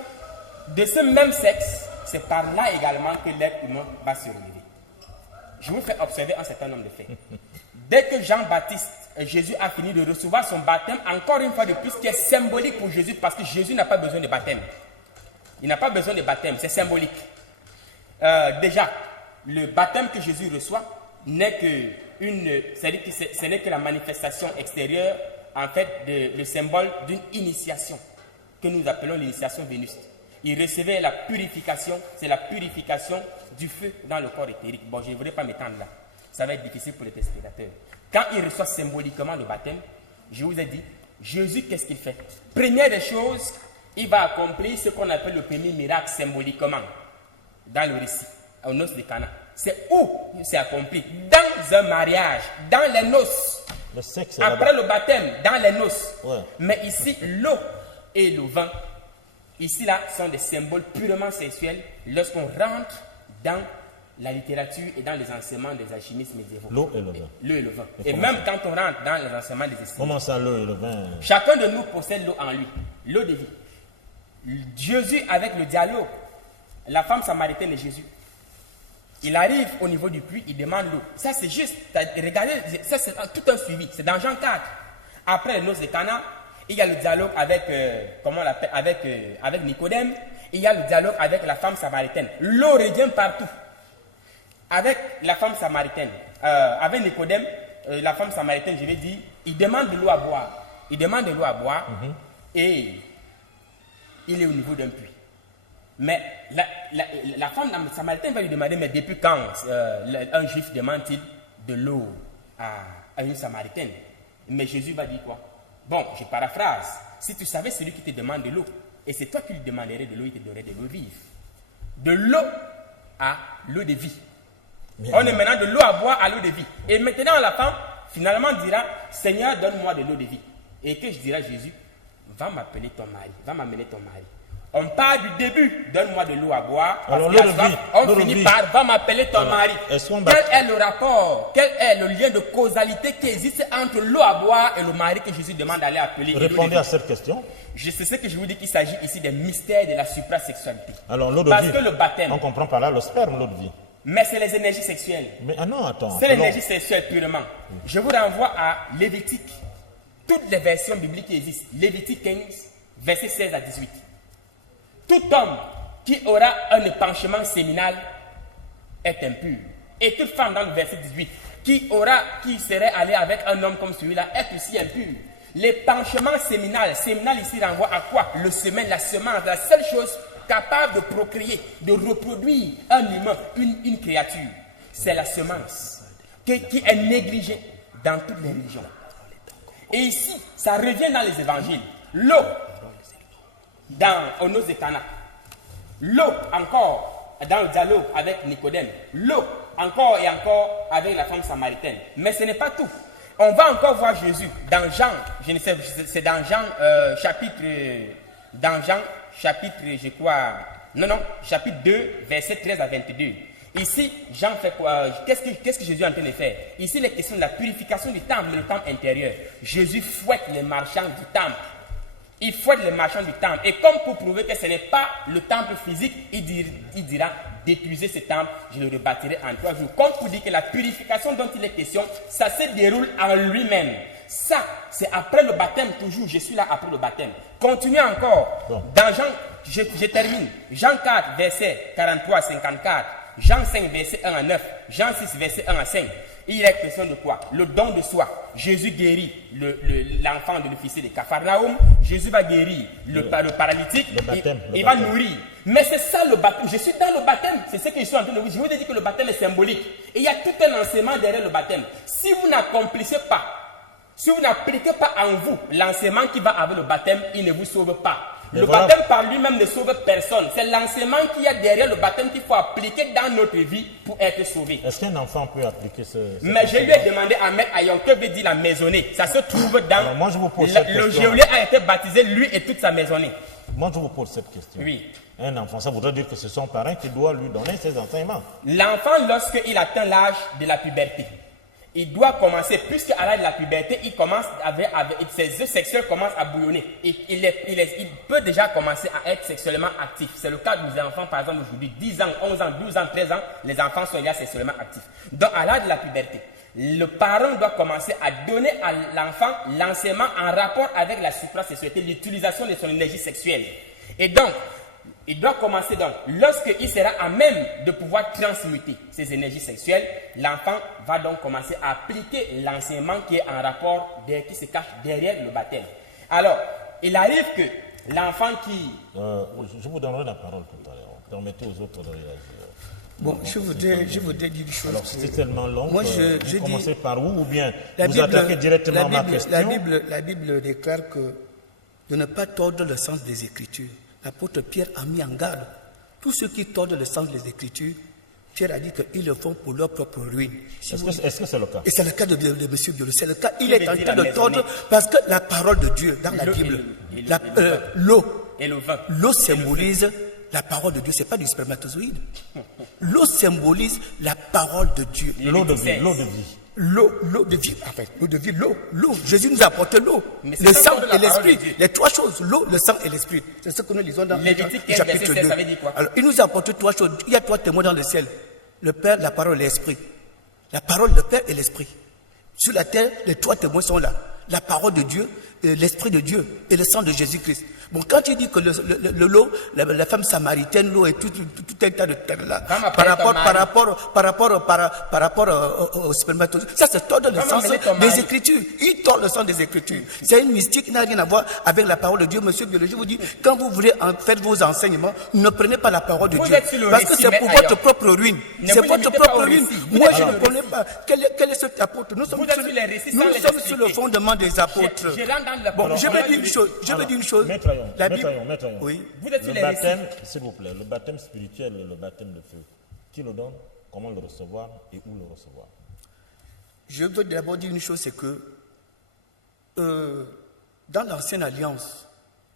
de ce même sexe, c'est par là également que l'être humain va se relever. Je vous fais observer un certain nombre de faits. Dès que Jean-Baptiste, Jésus a fini de recevoir son baptême, encore une fois de plus, qui est symbolique pour Jésus, parce que Jésus n'a pas besoin de baptême. Il n'a pas besoin de baptême, c'est symbolique. Déjà, le baptême que Jésus reçoit n'est que ce n'est que la manifestation extérieure, en fait, le symbole d'une initiation, que nous appelons l'initiation vénuste. Il recevait la purification, c'est la purification du feu dans le corps éthérique. Bon, je ne voudrais pas m'étendre là, ça va être difficile pour les téléspectateurs. Quand il reçoit symboliquement le baptême, je vous ai dit, Jésus, qu'est-ce qu'il fait? Première des choses, il va accomplir ce qu'on appelle le premier miracle symboliquement, dans le récit, aux noces de Cana. C'est où c'est accompli? Dans un mariage, dans les noces. Le sexe après le baptême, dans les noces. Ouais. Mais ici, l'eau et le vin, ici là, sont des symboles purement sexuels lorsqu'on rentre dans la littérature et dans les enseignements des alchimistes médiévaux. L'eau et le vin. L'eau et le vin. Et même quand on rentre dans les enseignements des esprits. Comment ça, l'eau et le vin? Chacun de nous possède l'eau en lui, l'eau de vie. Jésus avec le dialogue, la femme samaritaine de Jésus. Il arrive au niveau du puits, il demande l'eau. Ça, c'est juste, regardez, ça, c'est tout un suivi. C'est dans Jean 4. Après les noces de Cana, il y a le dialogue avec, avec Nicodème. Il y a le dialogue avec la femme samaritaine. L'eau revient partout. Avec la femme samaritaine, avec Nicodème, la femme samaritaine, je vais dire, il demande de l'eau à boire. Il demande de l'eau à boire et il est au niveau d'un puits. Mais la femme samaritaine va lui demander, mais depuis quand un juif demande-t-il de l'eau à une samaritaine? Mais Jésus va dire quoi? Bon, je paraphrase. Si tu savais celui qui te demande de l'eau, et c'est toi qui lui demanderais de l'eau, il te donnerait de l'eau vive. De l'eau à l'eau de vie. On est maintenant de l'eau à boire à l'eau de vie. Et maintenant, la femme, finalement, dira, Seigneur, donne-moi de l'eau de vie. Et que je dirai à Jésus, va m'appeler ton mari, va m'amener ton mari. On part du début, donne-moi de l'eau à boire. Alors, l'eau de vie, on finit par, va m'appeler ton mari. Quel est le rapport, quel est le lien de causalité qui existe entre l'eau à boire et le mari que Jésus demande d'aller appeler? Répondez à cette question. Je sais ce que je vous dis, qu'il s'agit ici des mystères de la suprasexualité. Alors, l'eau de Parce vie, que le baptême, on comprend par là le sperme, l'eau de vie. mais c'est les énergies sexuelles. Mais non, attends. C'est l'énergie sexuelle purement. Je vous renvoie à Lévitique. Toutes les versions bibliques qui existent. Lévitique 15, versets 16 à 18. Tout homme qui aura un épanchement séminal est impur. Et toute femme, dans le verset 18, qui serait allée avec un homme comme celui-là, est aussi impur. L'épanchement séminal ici renvoie à quoi? Le semen, la semence, la seule chose capable de procréer, de reproduire un humain, une créature. C'est la semence qui est négligée dans toutes les religions. Et ici, ça revient dans les évangiles. L'eau, au Nos de Cana. L'eau, encore, dans le dialogue avec Nicodème. L'eau, encore et encore, avec la femme samaritaine. Mais ce n'est pas tout. On va encore voir Jésus dans Jean, c'est dans Jean chapitre, je crois, chapitre 2, verset 13 à 22. Ici, Jean fait quoi? Qu'est-ce que Jésus est en train de faire? Ici, il est question de la purification du temple, le temple intérieur. Jésus fouette les marchands du temple. Il fouette les marchands du temple. Et comme pour prouver que ce n'est pas le temple physique, il dira, d'épuiser ce temple, je le rebâtirai en 3 jours. Comme pour dire que la purification dont il est question, ça se déroule en lui-même. Ça, c'est après le baptême, toujours. Je suis là après le baptême. Continuez encore. Bon. Dans Jean, je termine. Jean 4, verset 43 à 54. Jean 5, verset 1 à 9. Jean 6, verset 1 à 5. Il est question de quoi? Le don de soi. Jésus guérit l'enfant de l'officier de Capharnaüm. Jésus va guérir le paralytique. Il va nourrir. Mais c'est ça le baptême. Je suis dans le baptême. C'est ce que je suis en train de vous dire. Je vous ai dit que le baptême est symbolique. Et il y a tout un enseignement derrière le baptême. Si vous n'accomplissez pas, si vous n'appliquez pas en vous l'enseignement qui va avec le baptême, il ne vous sauve pas. Le baptême par lui-même ne sauve personne. C'est l'enseignement qu'il y a derrière le baptême qu'il faut appliquer dans notre vie pour être sauvé. Est-ce qu'un enfant peut appliquer Mais je lui ai demandé à Maître Ayon, que veut dire la maisonnée? Ça se trouve dans... Alors moi, je vous pose cette question. Le geôlier a été baptisé, lui et toute sa maisonnée. Moi, je vous pose cette question. Oui. Un enfant, ça voudrait dire que c'est son parent qui doit lui donner ses enseignements. L'enfant, lorsqu'il atteint l'âge de la puberté, il doit commencer, puisque à l'âge de la puberté, il commence ses œufs sexuels commencent à bouillonner. Il peut déjà commencer à être sexuellement actif. C'est le cas des enfants, par exemple, aujourd'hui, 10 ans, 11 ans, 12 ans, 13 ans, les enfants sont déjà sexuellement actifs. Donc, à l'âge de la puberté, le parent doit commencer à donner à l'enfant l'enseignement en rapport avec la suprasexualité, l'utilisation de son énergie sexuelle. Et donc, il doit commencer donc, lorsqu'il sera à même de pouvoir transmuter ses énergies sexuelles, l'enfant va donc commencer à appliquer l'enseignement qui est en rapport, qui se cache derrière le baptême. Alors, il arrive que l'enfant qui... je vous donnerai la parole tout à l'heure. Permettez aux autres de réagir. Bon, je voudrais dire une chose. Alors, c'était tellement long. Moi, vous commencez par où ou bien vous attaquez directement ma question? La Bible déclare que de ne pas tordre le sens des Écritures. L'apôtre Pierre a mis en garde tous ceux qui tordent le sens des Écritures. Pierre a dit qu'ils le font pour leur propre ruine. Est-ce que c'est le cas? Et c'est le cas de M. Biolo. C'est le cas. Il est en train de tordre parce que la parole de Dieu dans la Bible, l'eau symbolise la parole de Dieu. Ce n'est pas du spermatozoïde. L'eau symbolise la parole de Dieu. L'eau de vie. L'eau de vie. L'eau de vie, en fait, l'eau de vie, l'eau. Jésus nous a apporté l'eau, le sang et l'esprit. Les 3 choses, l'eau, le sang et l'esprit. C'est ce que nous lisons dans le chapitre 2. Alors, il nous a apporté 3 choses. Il y a 3 témoins dans le ciel. Le Père, la parole et l'esprit. La parole, le Père et l'esprit. Sur la terre, les 3 témoins sont là. La parole de Dieu, l'Esprit de Dieu et le sang de Jésus-Christ. Bon, quand il dit que l'eau, la femme samaritaine, l'eau et tout un tas de terre là, par rapport au spermatozoïde, ça c'est tordre le sens des Écritures. Il tord le sens des Écritures. C'est une mystique qui n'a rien à voir avec la parole de Dieu. Monsieur Biologie vous dit, quand vous voulez faire vos enseignements, ne prenez pas la parole de Dieu. Parce que c'est pour votre propre ruine. C'est votre propre ruine. Moi, je ne connais pas. Quel est cet apôtre? Nous sommes sur le fondement des apôtres. Bon, je vais dire une chose. La Bible. Oui. Le baptême, s'il vous plaît, le baptême spirituel et le baptême de feu, qui le donne, comment le recevoir et où le recevoir? Je veux d'abord dire une chose, c'est que dans l'ancienne alliance,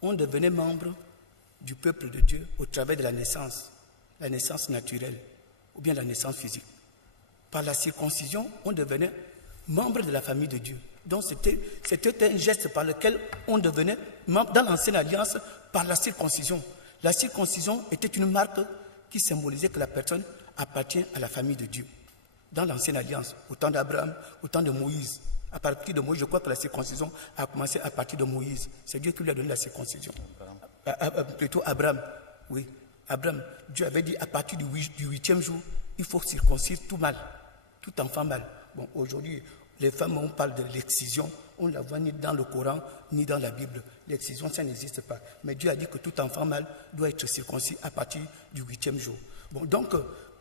on devenait membre du peuple de Dieu au travers de la naissance naturelle ou bien la naissance physique. Par la circoncision, on devenait membre de la famille de Dieu. Donc c'était un geste par lequel on devenait membre dans l'ancienne alliance par la circoncision. La circoncision était une marque qui symbolisait que la personne appartient à la famille de Dieu. Dans l'ancienne alliance, au temps d'Abraham, au temps de Moïse. À partir de Moïse, je crois que la circoncision a commencé à partir de Moïse. C'est Dieu qui lui a donné la circoncision. Plutôt Abraham. Oui, Abraham. Dieu avait dit à partir du 8e jour, il faut circoncire tout mâle, tout enfant mâle. Bon, aujourd'hui, les femmes, on parle de l'excision, on ne la voit ni dans le Coran, ni dans la Bible. L'excision, ça n'existe pas. Mais Dieu a dit que tout enfant mâle doit être circoncis à partir du 8e jour. Bon, donc,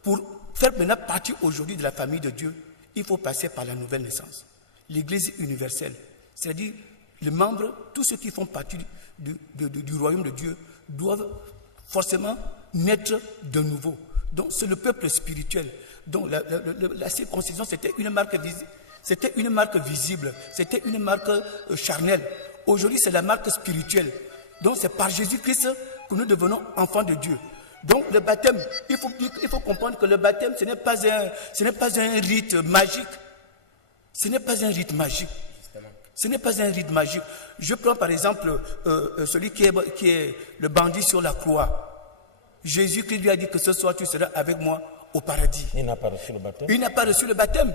pour faire maintenant partie aujourd'hui de la famille de Dieu, il faut passer par la nouvelle naissance. L'Église universelle, c'est-à-dire les membres, tous ceux qui font partie du royaume de Dieu, doivent forcément naître de nouveau. Donc, c'est le peuple spirituel. Donc, la circoncision, c'était une marque visible. C'était une marque visible, c'était une marque charnelle. Aujourd'hui, c'est la marque spirituelle. Donc, c'est par Jésus-Christ que nous devenons enfants de Dieu. Donc, le baptême, il faut comprendre que le baptême, ce n'est pas un rite magique. Ce n'est pas un rite magique. Ce n'est pas un rite magique. Je prends par exemple celui qui est le bandit sur la croix. Jésus-Christ lui a dit que ce soir, tu seras avec moi au paradis. Il n'a pas reçu le baptême. Il n'a pas reçu le baptême.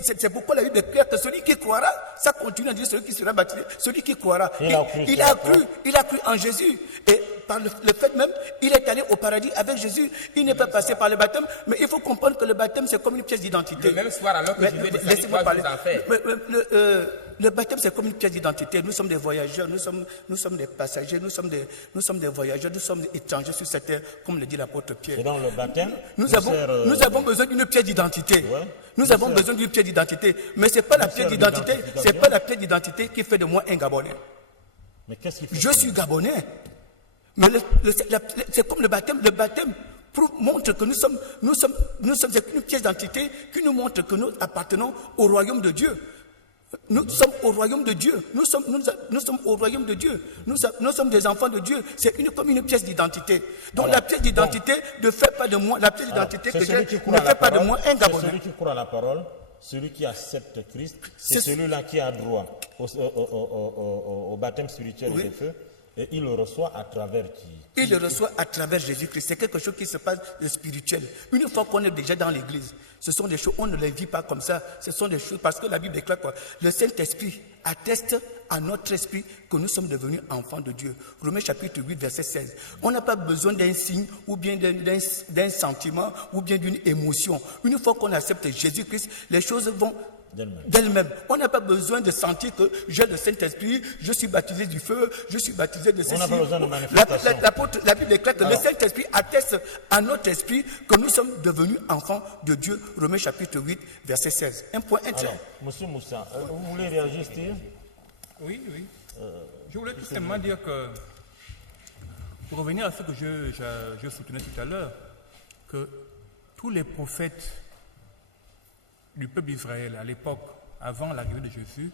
C'est pourquoi la Bible déclare que celui qui croira, ça continue à dire celui qui sera baptisé, celui qui croira. Il a cru en Jésus. Et par le fait même, il est allé au paradis avec Jésus. Il n'est pas passé par le baptême, mais il faut comprendre que le baptême, c'est comme une pièce d'identité. Le même soir, alors que je veux laissez-moi parler. Le baptême, c'est comme une pièce d'identité. Nous sommes des voyageurs, nous sommes des passagers, nous sommes des voyageurs, nous sommes étrangers sur cette terre, comme le dit l'apôtre Pierre. Et dans le baptême, nous avons besoin d'une pièce d'identité. Ouais. Nous avons besoin d'une pièce d'identité, mais c'est pas la pièce d'identité, c'est pas la pièce d'identité qui fait de moi un Gabonais. Mais qu'est-ce qu'il fait? Je suis Gabonais. Mais c'est comme le baptême. Le baptême montre que nous sommes une pièce d'identité qui nous montre que nous appartenons au royaume de Dieu. Nous sommes au royaume de Dieu. Nous sommes au royaume de Dieu. Nous sommes des enfants de Dieu. C'est comme une pièce d'identité. Donc la pièce d'identité ne fait pas de moi, la pièce d'identité que j'ai ne fait pas de moi un Gabonais. Celui qui croit à la parole, celui qui accepte Christ, c'est celui-là qui a droit au baptême spirituel de feu. Et il le reçoit à travers qui? Il le reçoit à travers Jésus-Christ. C'est quelque chose qui se passe de spirituel. Une fois qu'on est déjà dans l'église, ce sont des choses, on ne les vit pas comme ça. Ce sont des choses, parce que la Bible déclare quoi? Le Saint-Esprit atteste à notre esprit que nous sommes devenus enfants de Dieu. Romains chapitre 8, verset 16. On n'a pas besoin d'un signe ou bien d'un sentiment ou bien d'une émotion. Une fois qu'on accepte Jésus-Christ, les choses vont d'elle-même. On n'a pas besoin de sentir que j'ai le Saint-Esprit, je suis baptisé du feu, je suis baptisé de ceci. On n'a pas besoin de manifestation. La Bible déclare que le Saint-Esprit atteste à notre esprit que nous sommes devenus enfants de Dieu. Romains chapitre 8, verset 16. Un point interne. Alors, monsieur Moussa, vous voulez réagir, Steve? Oui. Je voulais tout simplement dire que, pour revenir à ce que je soutenais tout à l'heure, que tous les prophètes du peuple d'Israël à l'époque, avant l'arrivée de Jésus,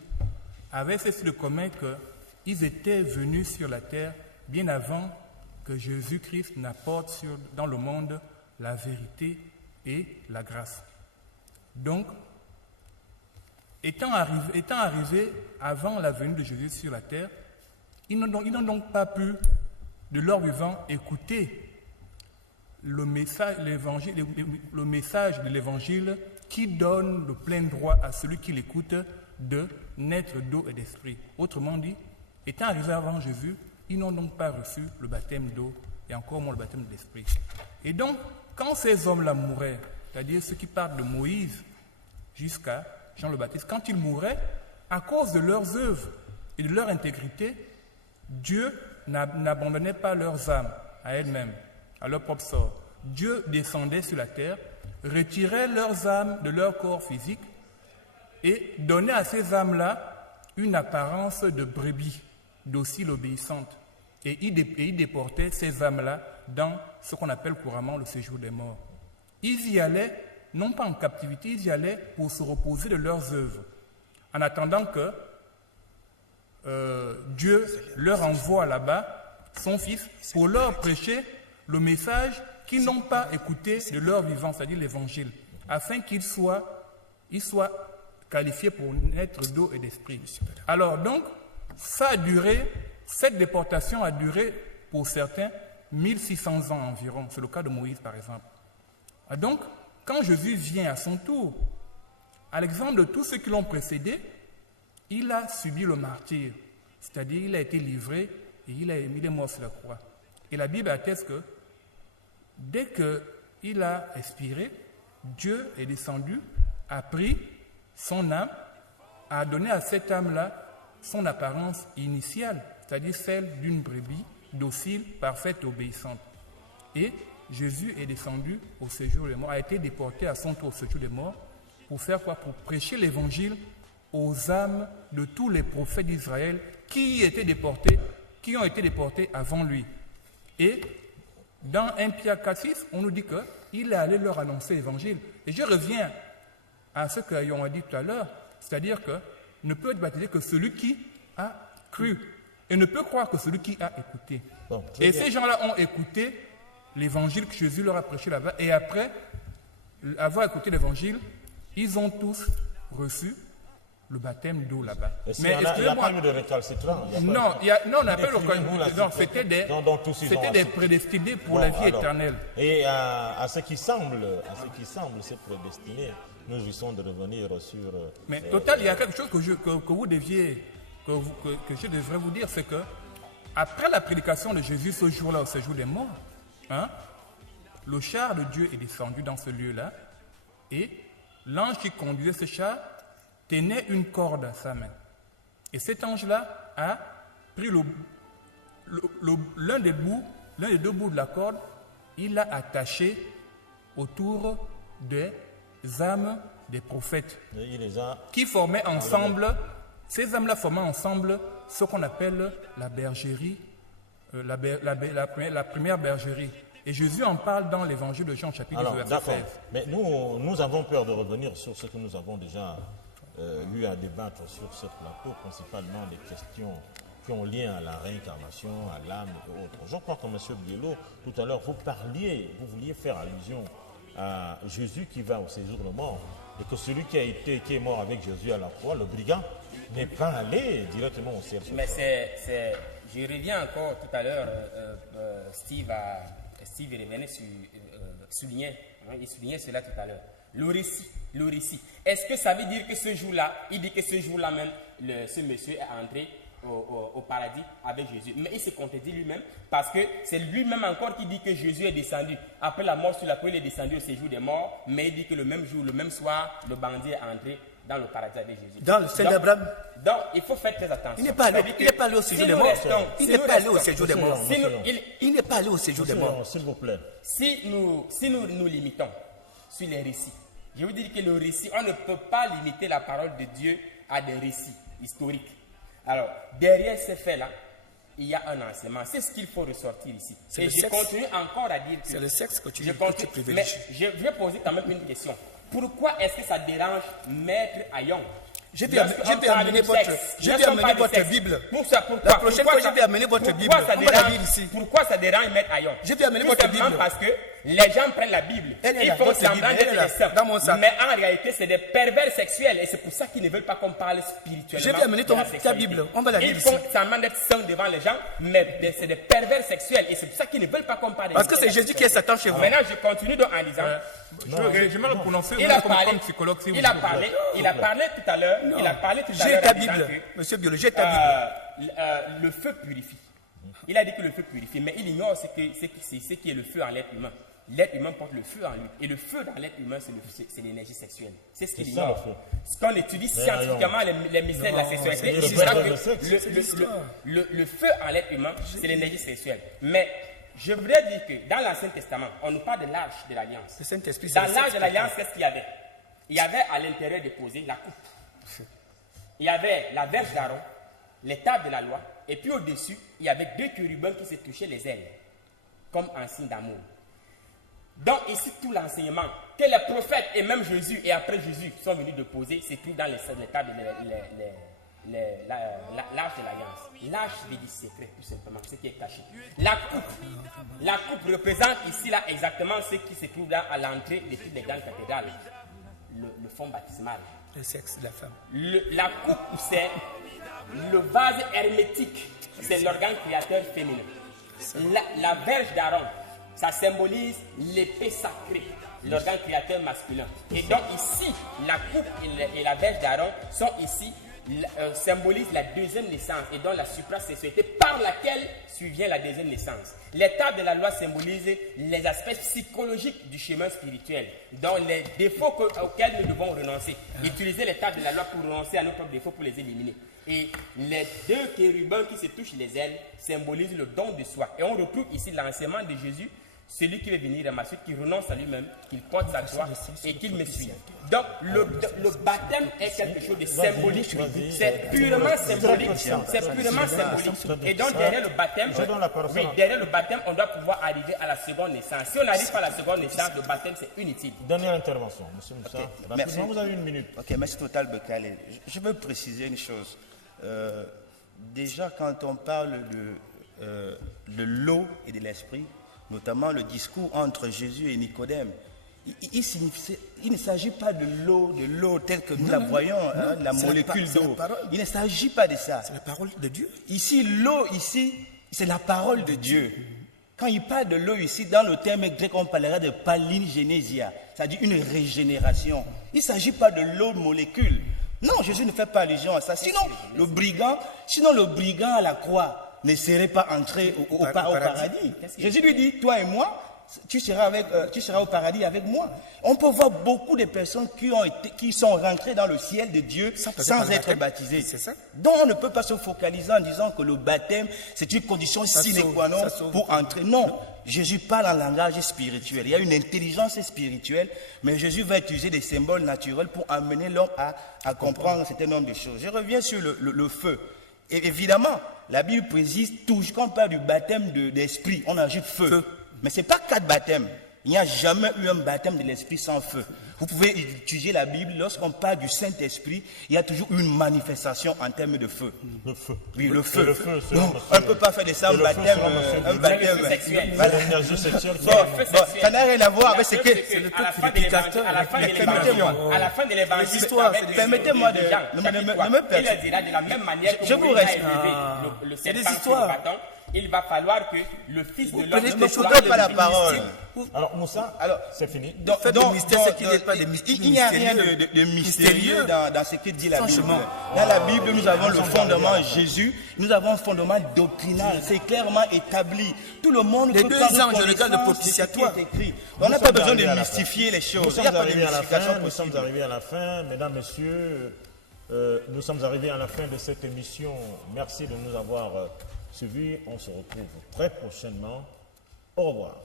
avaient ceci de commun qu'ils étaient venus sur la terre bien avant que Jésus-Christ n'apporte dans le monde la vérité et la grâce. Donc, étant arrivés avant la venue de Jésus sur la terre, ils n'ont donc pas pu, de leur vivant, écouter le message de l'évangile qui donne le plein droit à celui qui l'écoute de naître d'eau et d'esprit. Autrement dit, étant arrivés avant Jésus, ils n'ont donc pas reçu le baptême d'eau et encore moins le baptême de l'Esprit. Et donc, quand ces hommes-là mouraient, c'est-à-dire ceux qui partent de Moïse jusqu'à Jean le Baptiste, quand ils mouraient, à cause de leurs œuvres et de leur intégrité, Dieu n'abandonnait pas leurs âmes à elles-mêmes, à leur propre sort. Dieu descendait sur la terre, retirait leurs âmes de leur corps physique et donnait à ces âmes-là une apparence de brebis, docile, obéissante. Et il déportait ces âmes-là dans ce qu'on appelle couramment le séjour des morts. Ils y allaient, non pas en captivité, ils y allaient pour se reposer de leurs œuvres, en attendant que Dieu leur envoie là-bas son Fils pour leur prêcher le message qu'ils n'ont pas écouté de leur vivant, c'est-à-dire l'Évangile, afin qu'ils soient qualifiés pour naître d'eau et d'esprit. Alors donc, cette déportation a duré pour certains 1600 ans environ. C'est le cas de Moïse par exemple. Et donc, quand Jésus vient à son tour, à l'exemple de tous ceux qui l'ont précédé, il a subi le martyre, c'est-à-dire il a été livré et il est mort sur la croix. Et la Bible atteste que dès qu'il a expiré, Dieu est descendu, a pris son âme, a donné à cette âme-là son apparence initiale, c'est-à-dire celle d'une brebis docile, parfaite et obéissante. Et Jésus est descendu au séjour des morts, a été déporté à son tour au séjour des morts, pour faire quoi? Pour prêcher l'évangile aux âmes de tous les prophètes d'Israël qui ont été déportés avant lui. Et dans 1 Pierre 4,6, on nous dit qu'il est allé leur annoncer l'évangile. Et je reviens à ce qu'on a dit tout à l'heure, c'est-à-dire que ne peut être baptisé que celui qui a cru, et ne peut croire que celui qui a écouté. Bon, et ces gens-là ont écouté l'évangile que Jésus leur a prêché là-bas, et après avoir écouté l'évangile, ils ont tous reçu le baptême d'eau là-bas. Mais il n'y a pas eu de récalcitrant. Non, on n'a pas eu de c'était des prédestinés pour la vie éternelle. Et à ce qui semble, c'est prédestiné. Nous risquons de revenir sur... Mais total, il y a quelque chose que je devrais vous dire, c'est que après la prédication de Jésus ce jour-là, au séjour des morts, le char de Dieu est descendu dans ce lieu-là, et l'ange qui conduisait ce char tenait une corde à sa main. Et cet ange-là a pris l'un des deux bouts de la corde, il l'a attaché autour des âmes des prophètes qui formaient ensemble, ces âmes-là formaient ensemble ce qu'on appelle la bergerie, la première bergerie. Et Jésus en parle dans l'évangile de Jean, chapitre 2, verset 16. Mais nous avons peur de revenir sur ce que nous avons déjà eu à débattre sur ce plateau, principalement des questions qui ont lien à la réincarnation, à l'âme et autres. Je crois que M. Bielo, tout à l'heure, vous vouliez faire allusion à Jésus qui va au séjour de mort, et que celui qui est mort avec Jésus à la croix, le brigand, n'est pas allé directement au ciel. Mais je reviens encore tout à l'heure, Steve revenait soulignait cela tout à l'heure. Le récit. Est-ce que ça veut dire que ce jour-là, il dit que ce jour-là même, ce monsieur est entré au paradis avec Jésus? Mais il se contredit lui-même, parce que c'est lui-même encore qui dit que Jésus est descendu. Après la mort sur la croix, il est descendu au séjour des morts, mais il dit que le même jour, le même soir, le bandit est entré dans le paradis avec Jésus. Dans le sein d'Abraham. Donc, il faut faire très attention. Il n'est pas allé au séjour des morts. Il n'est pas allé au séjour des morts. Il n'est pas allé au séjour des morts. S'il vous plaît. Si nous limitons sur les récits, je veux dire que le récit, on ne peut pas limiter la parole de Dieu à des récits historiques. Alors, derrière ces faits-là, il y a un enseignement. C'est ce qu'il faut ressortir ici. Et je continue encore à dire que... C'est le sexe que tu privilégies. Mais je vais poser quand même une question. Pourquoi est-ce que ça dérange Maître Ayon? Je vais amener votre Bible. La prochaine fois, je vais amener votre Bible. Pourquoi ça dérange Maître Ayon? Je vais amener votre Bible. Parce que les gens prennent la Bible. Ils font semblant d'être des saints. Mais en réalité, c'est des pervers sexuels. Et c'est pour ça qu'ils ne veulent pas qu'on parle spirituellement. Je vais amener ta Bible. On va la lire ici. Ils font semblant d'être saints devant les gens. Mais c'est des pervers sexuels. Et c'est pour ça qu'ils ne veulent pas qu'on parle. Parce que c'est Jésus qui est Satan chez vous. Maintenant, je continue donc en disant... Je vais le prononcer comme psychologue. Il a parlé tout à l'heure. J'ai ta Bible. Monsieur Biolo, j'ai ta Bible. le feu purifie. Il a dit que le feu purifie, mais il ignore ce qui est le feu en l'être humain. L'être humain porte le feu en lui. Et le feu dans l'être humain, c'est l'énergie sexuelle. C'est ce qu'il C'est ça, ignore. le feu. Ce qu'on étudie scientifiquement, les mystères de la sexualité, c'est il verra le que sexe. le feu en l'être humain, c'est l'énergie sexuelle. Mais je voudrais dire que dans l'Ancien Testament, on nous parle de l'arche de l'Alliance. Le Saint-Esprit, c'est Dans le l'arche sexe de l'Alliance, qu'est-ce qu'il y avait? Il y avait à l'intérieur déposé la coupe. Il y avait la verge d'Aaron, les tables de la loi, et puis au-dessus, il y avait 2 chérubins qui se touchaient les ailes, comme un signe d'amour. Donc ici, tout l'enseignement que les prophètes et même Jésus et après Jésus sont venus déposer se trouve dans les tables de l'arche de l'Alliance. L'arche veut dire secret, tout simplement, ce qui est caché. La coupe représente ici là exactement ce qui se trouve là à l'entrée de toutes les grandes cathédrales. Le fond baptismal. Le sexe de la femme. La coupe, c'est le vase hermétique, c'est l'organe créateur féminin. La verge d'Aaron, ça symbolise l'épée sacrée, l'organe créateur masculin. Et donc ici, la coupe et la verge d'Aaron sont ici, symbolisent la deuxième naissance et donc la suprasexualité par laquelle survient la deuxième naissance. Les tables de la loi symbolisent les aspects psychologiques du chemin spirituel, donc les défauts auxquels nous devons renoncer. Utiliser les tables de la loi pour renoncer à nos propres défauts, pour les éliminer. Et les 2 chérubins qui se touchent les ailes symbolisent le don de soi. Et on retrouve ici l'enseignement de Jésus, celui qui veut venir à ma suite, qui renonce à lui-même, qu'il porte sa croix et qu'il me suit. Donc le baptême est quelque chose de symbolique. C'est purement symbolique. C'est purement symbolique. Et donc derrière le baptême, derrière le baptême, on doit pouvoir arriver à la seconde naissance. Si on n'arrive pas à la seconde naissance, le baptême c'est inutile. Dernière intervention, M. Moussa. Ok, Rapidement, merci. vous avez 1 minute. Ok, merci Total Bekale. Je veux préciser une chose. Déjà, quand on parle de l'eau et de l'esprit, notamment le discours entre Jésus et Nicodème, il ne s'agit pas de l'eau telle que nous la voyons, la molécule d'eau. Il ne s'agit pas de ça. C'est la parole de Dieu. Ici, l'eau, c'est la parole de Dieu. Quand il parle de l'eau ici, dans le terme grec, on parlera de palingenesia, c'est-à-dire une régénération. Il ne s'agit pas de l'eau molécule. Non, Jésus ne fait pas allusion à ça. Sinon, le brigand à la croix ne serait pas entré au paradis. Jésus lui dit, toi et moi, tu seras au paradis avec moi. On peut voir beaucoup de personnes qui sont rentrées dans le ciel de Dieu sans être baptisées. C'est ça. Donc on ne peut pas se focaliser en disant que le baptême, c'est une condition sine qua non pour entrer. Non, Jésus parle en langage spirituel. Il y a une intelligence spirituelle, mais Jésus va utiliser des symboles naturels pour amener l'homme à comprendre un certain nombre de choses. Je reviens sur le feu. Et évidemment, la Bible précise toujours, quand on parle du baptême d'esprit, on ajoute feu. Mais ce n'est pas 4 baptêmes. Il n'y a jamais eu un baptême de l'esprit sans feu. Vous pouvez étudier la Bible, lorsqu'on parle du Saint-Esprit, il y a toujours une manifestation en termes de feu. Le feu. Oui, le feu. Le feu, Non, on ne peut pas faire de ça un baptême. Un baptême sexuel. L'énergie sexuelle. ça n'a rien à voir avec ce que... À la fin de l'évangile, à la fin de l'évangile, Permettez-moi de... Ne me il permettez. dira de la même manière que Je vous Moïse a respecte. élevé le C'est des serpent sur le histoires. bâton, il va falloir que le Fils de l'homme prenez Ne des me choses coupez pas la parole. Alors, Moussa, Alors, c'est fini. Faites des mystères, ce qui n'est pas des mystères. Il n'y a rien de mystérieux dans ce que dit la Bible. Franchement. Dans la Bible, nous avons le fondement Jésus, nous avons un fondement doctrinal, c'est clairement établi. Tout le monde Les peut 2 prendre anges, le cas de connaissance propitiatoire. ce qui est écrit. On n'a pas besoin de mystifier les choses. Nous Il sommes n'y a pas de arrivés à la mystification fin. Nous sommes possible. arrivés à la fin. Mesdames, Messieurs, nous sommes arrivés à la fin de cette émission. Merci de nous avoir suivis. On se retrouve très prochainement. Au revoir.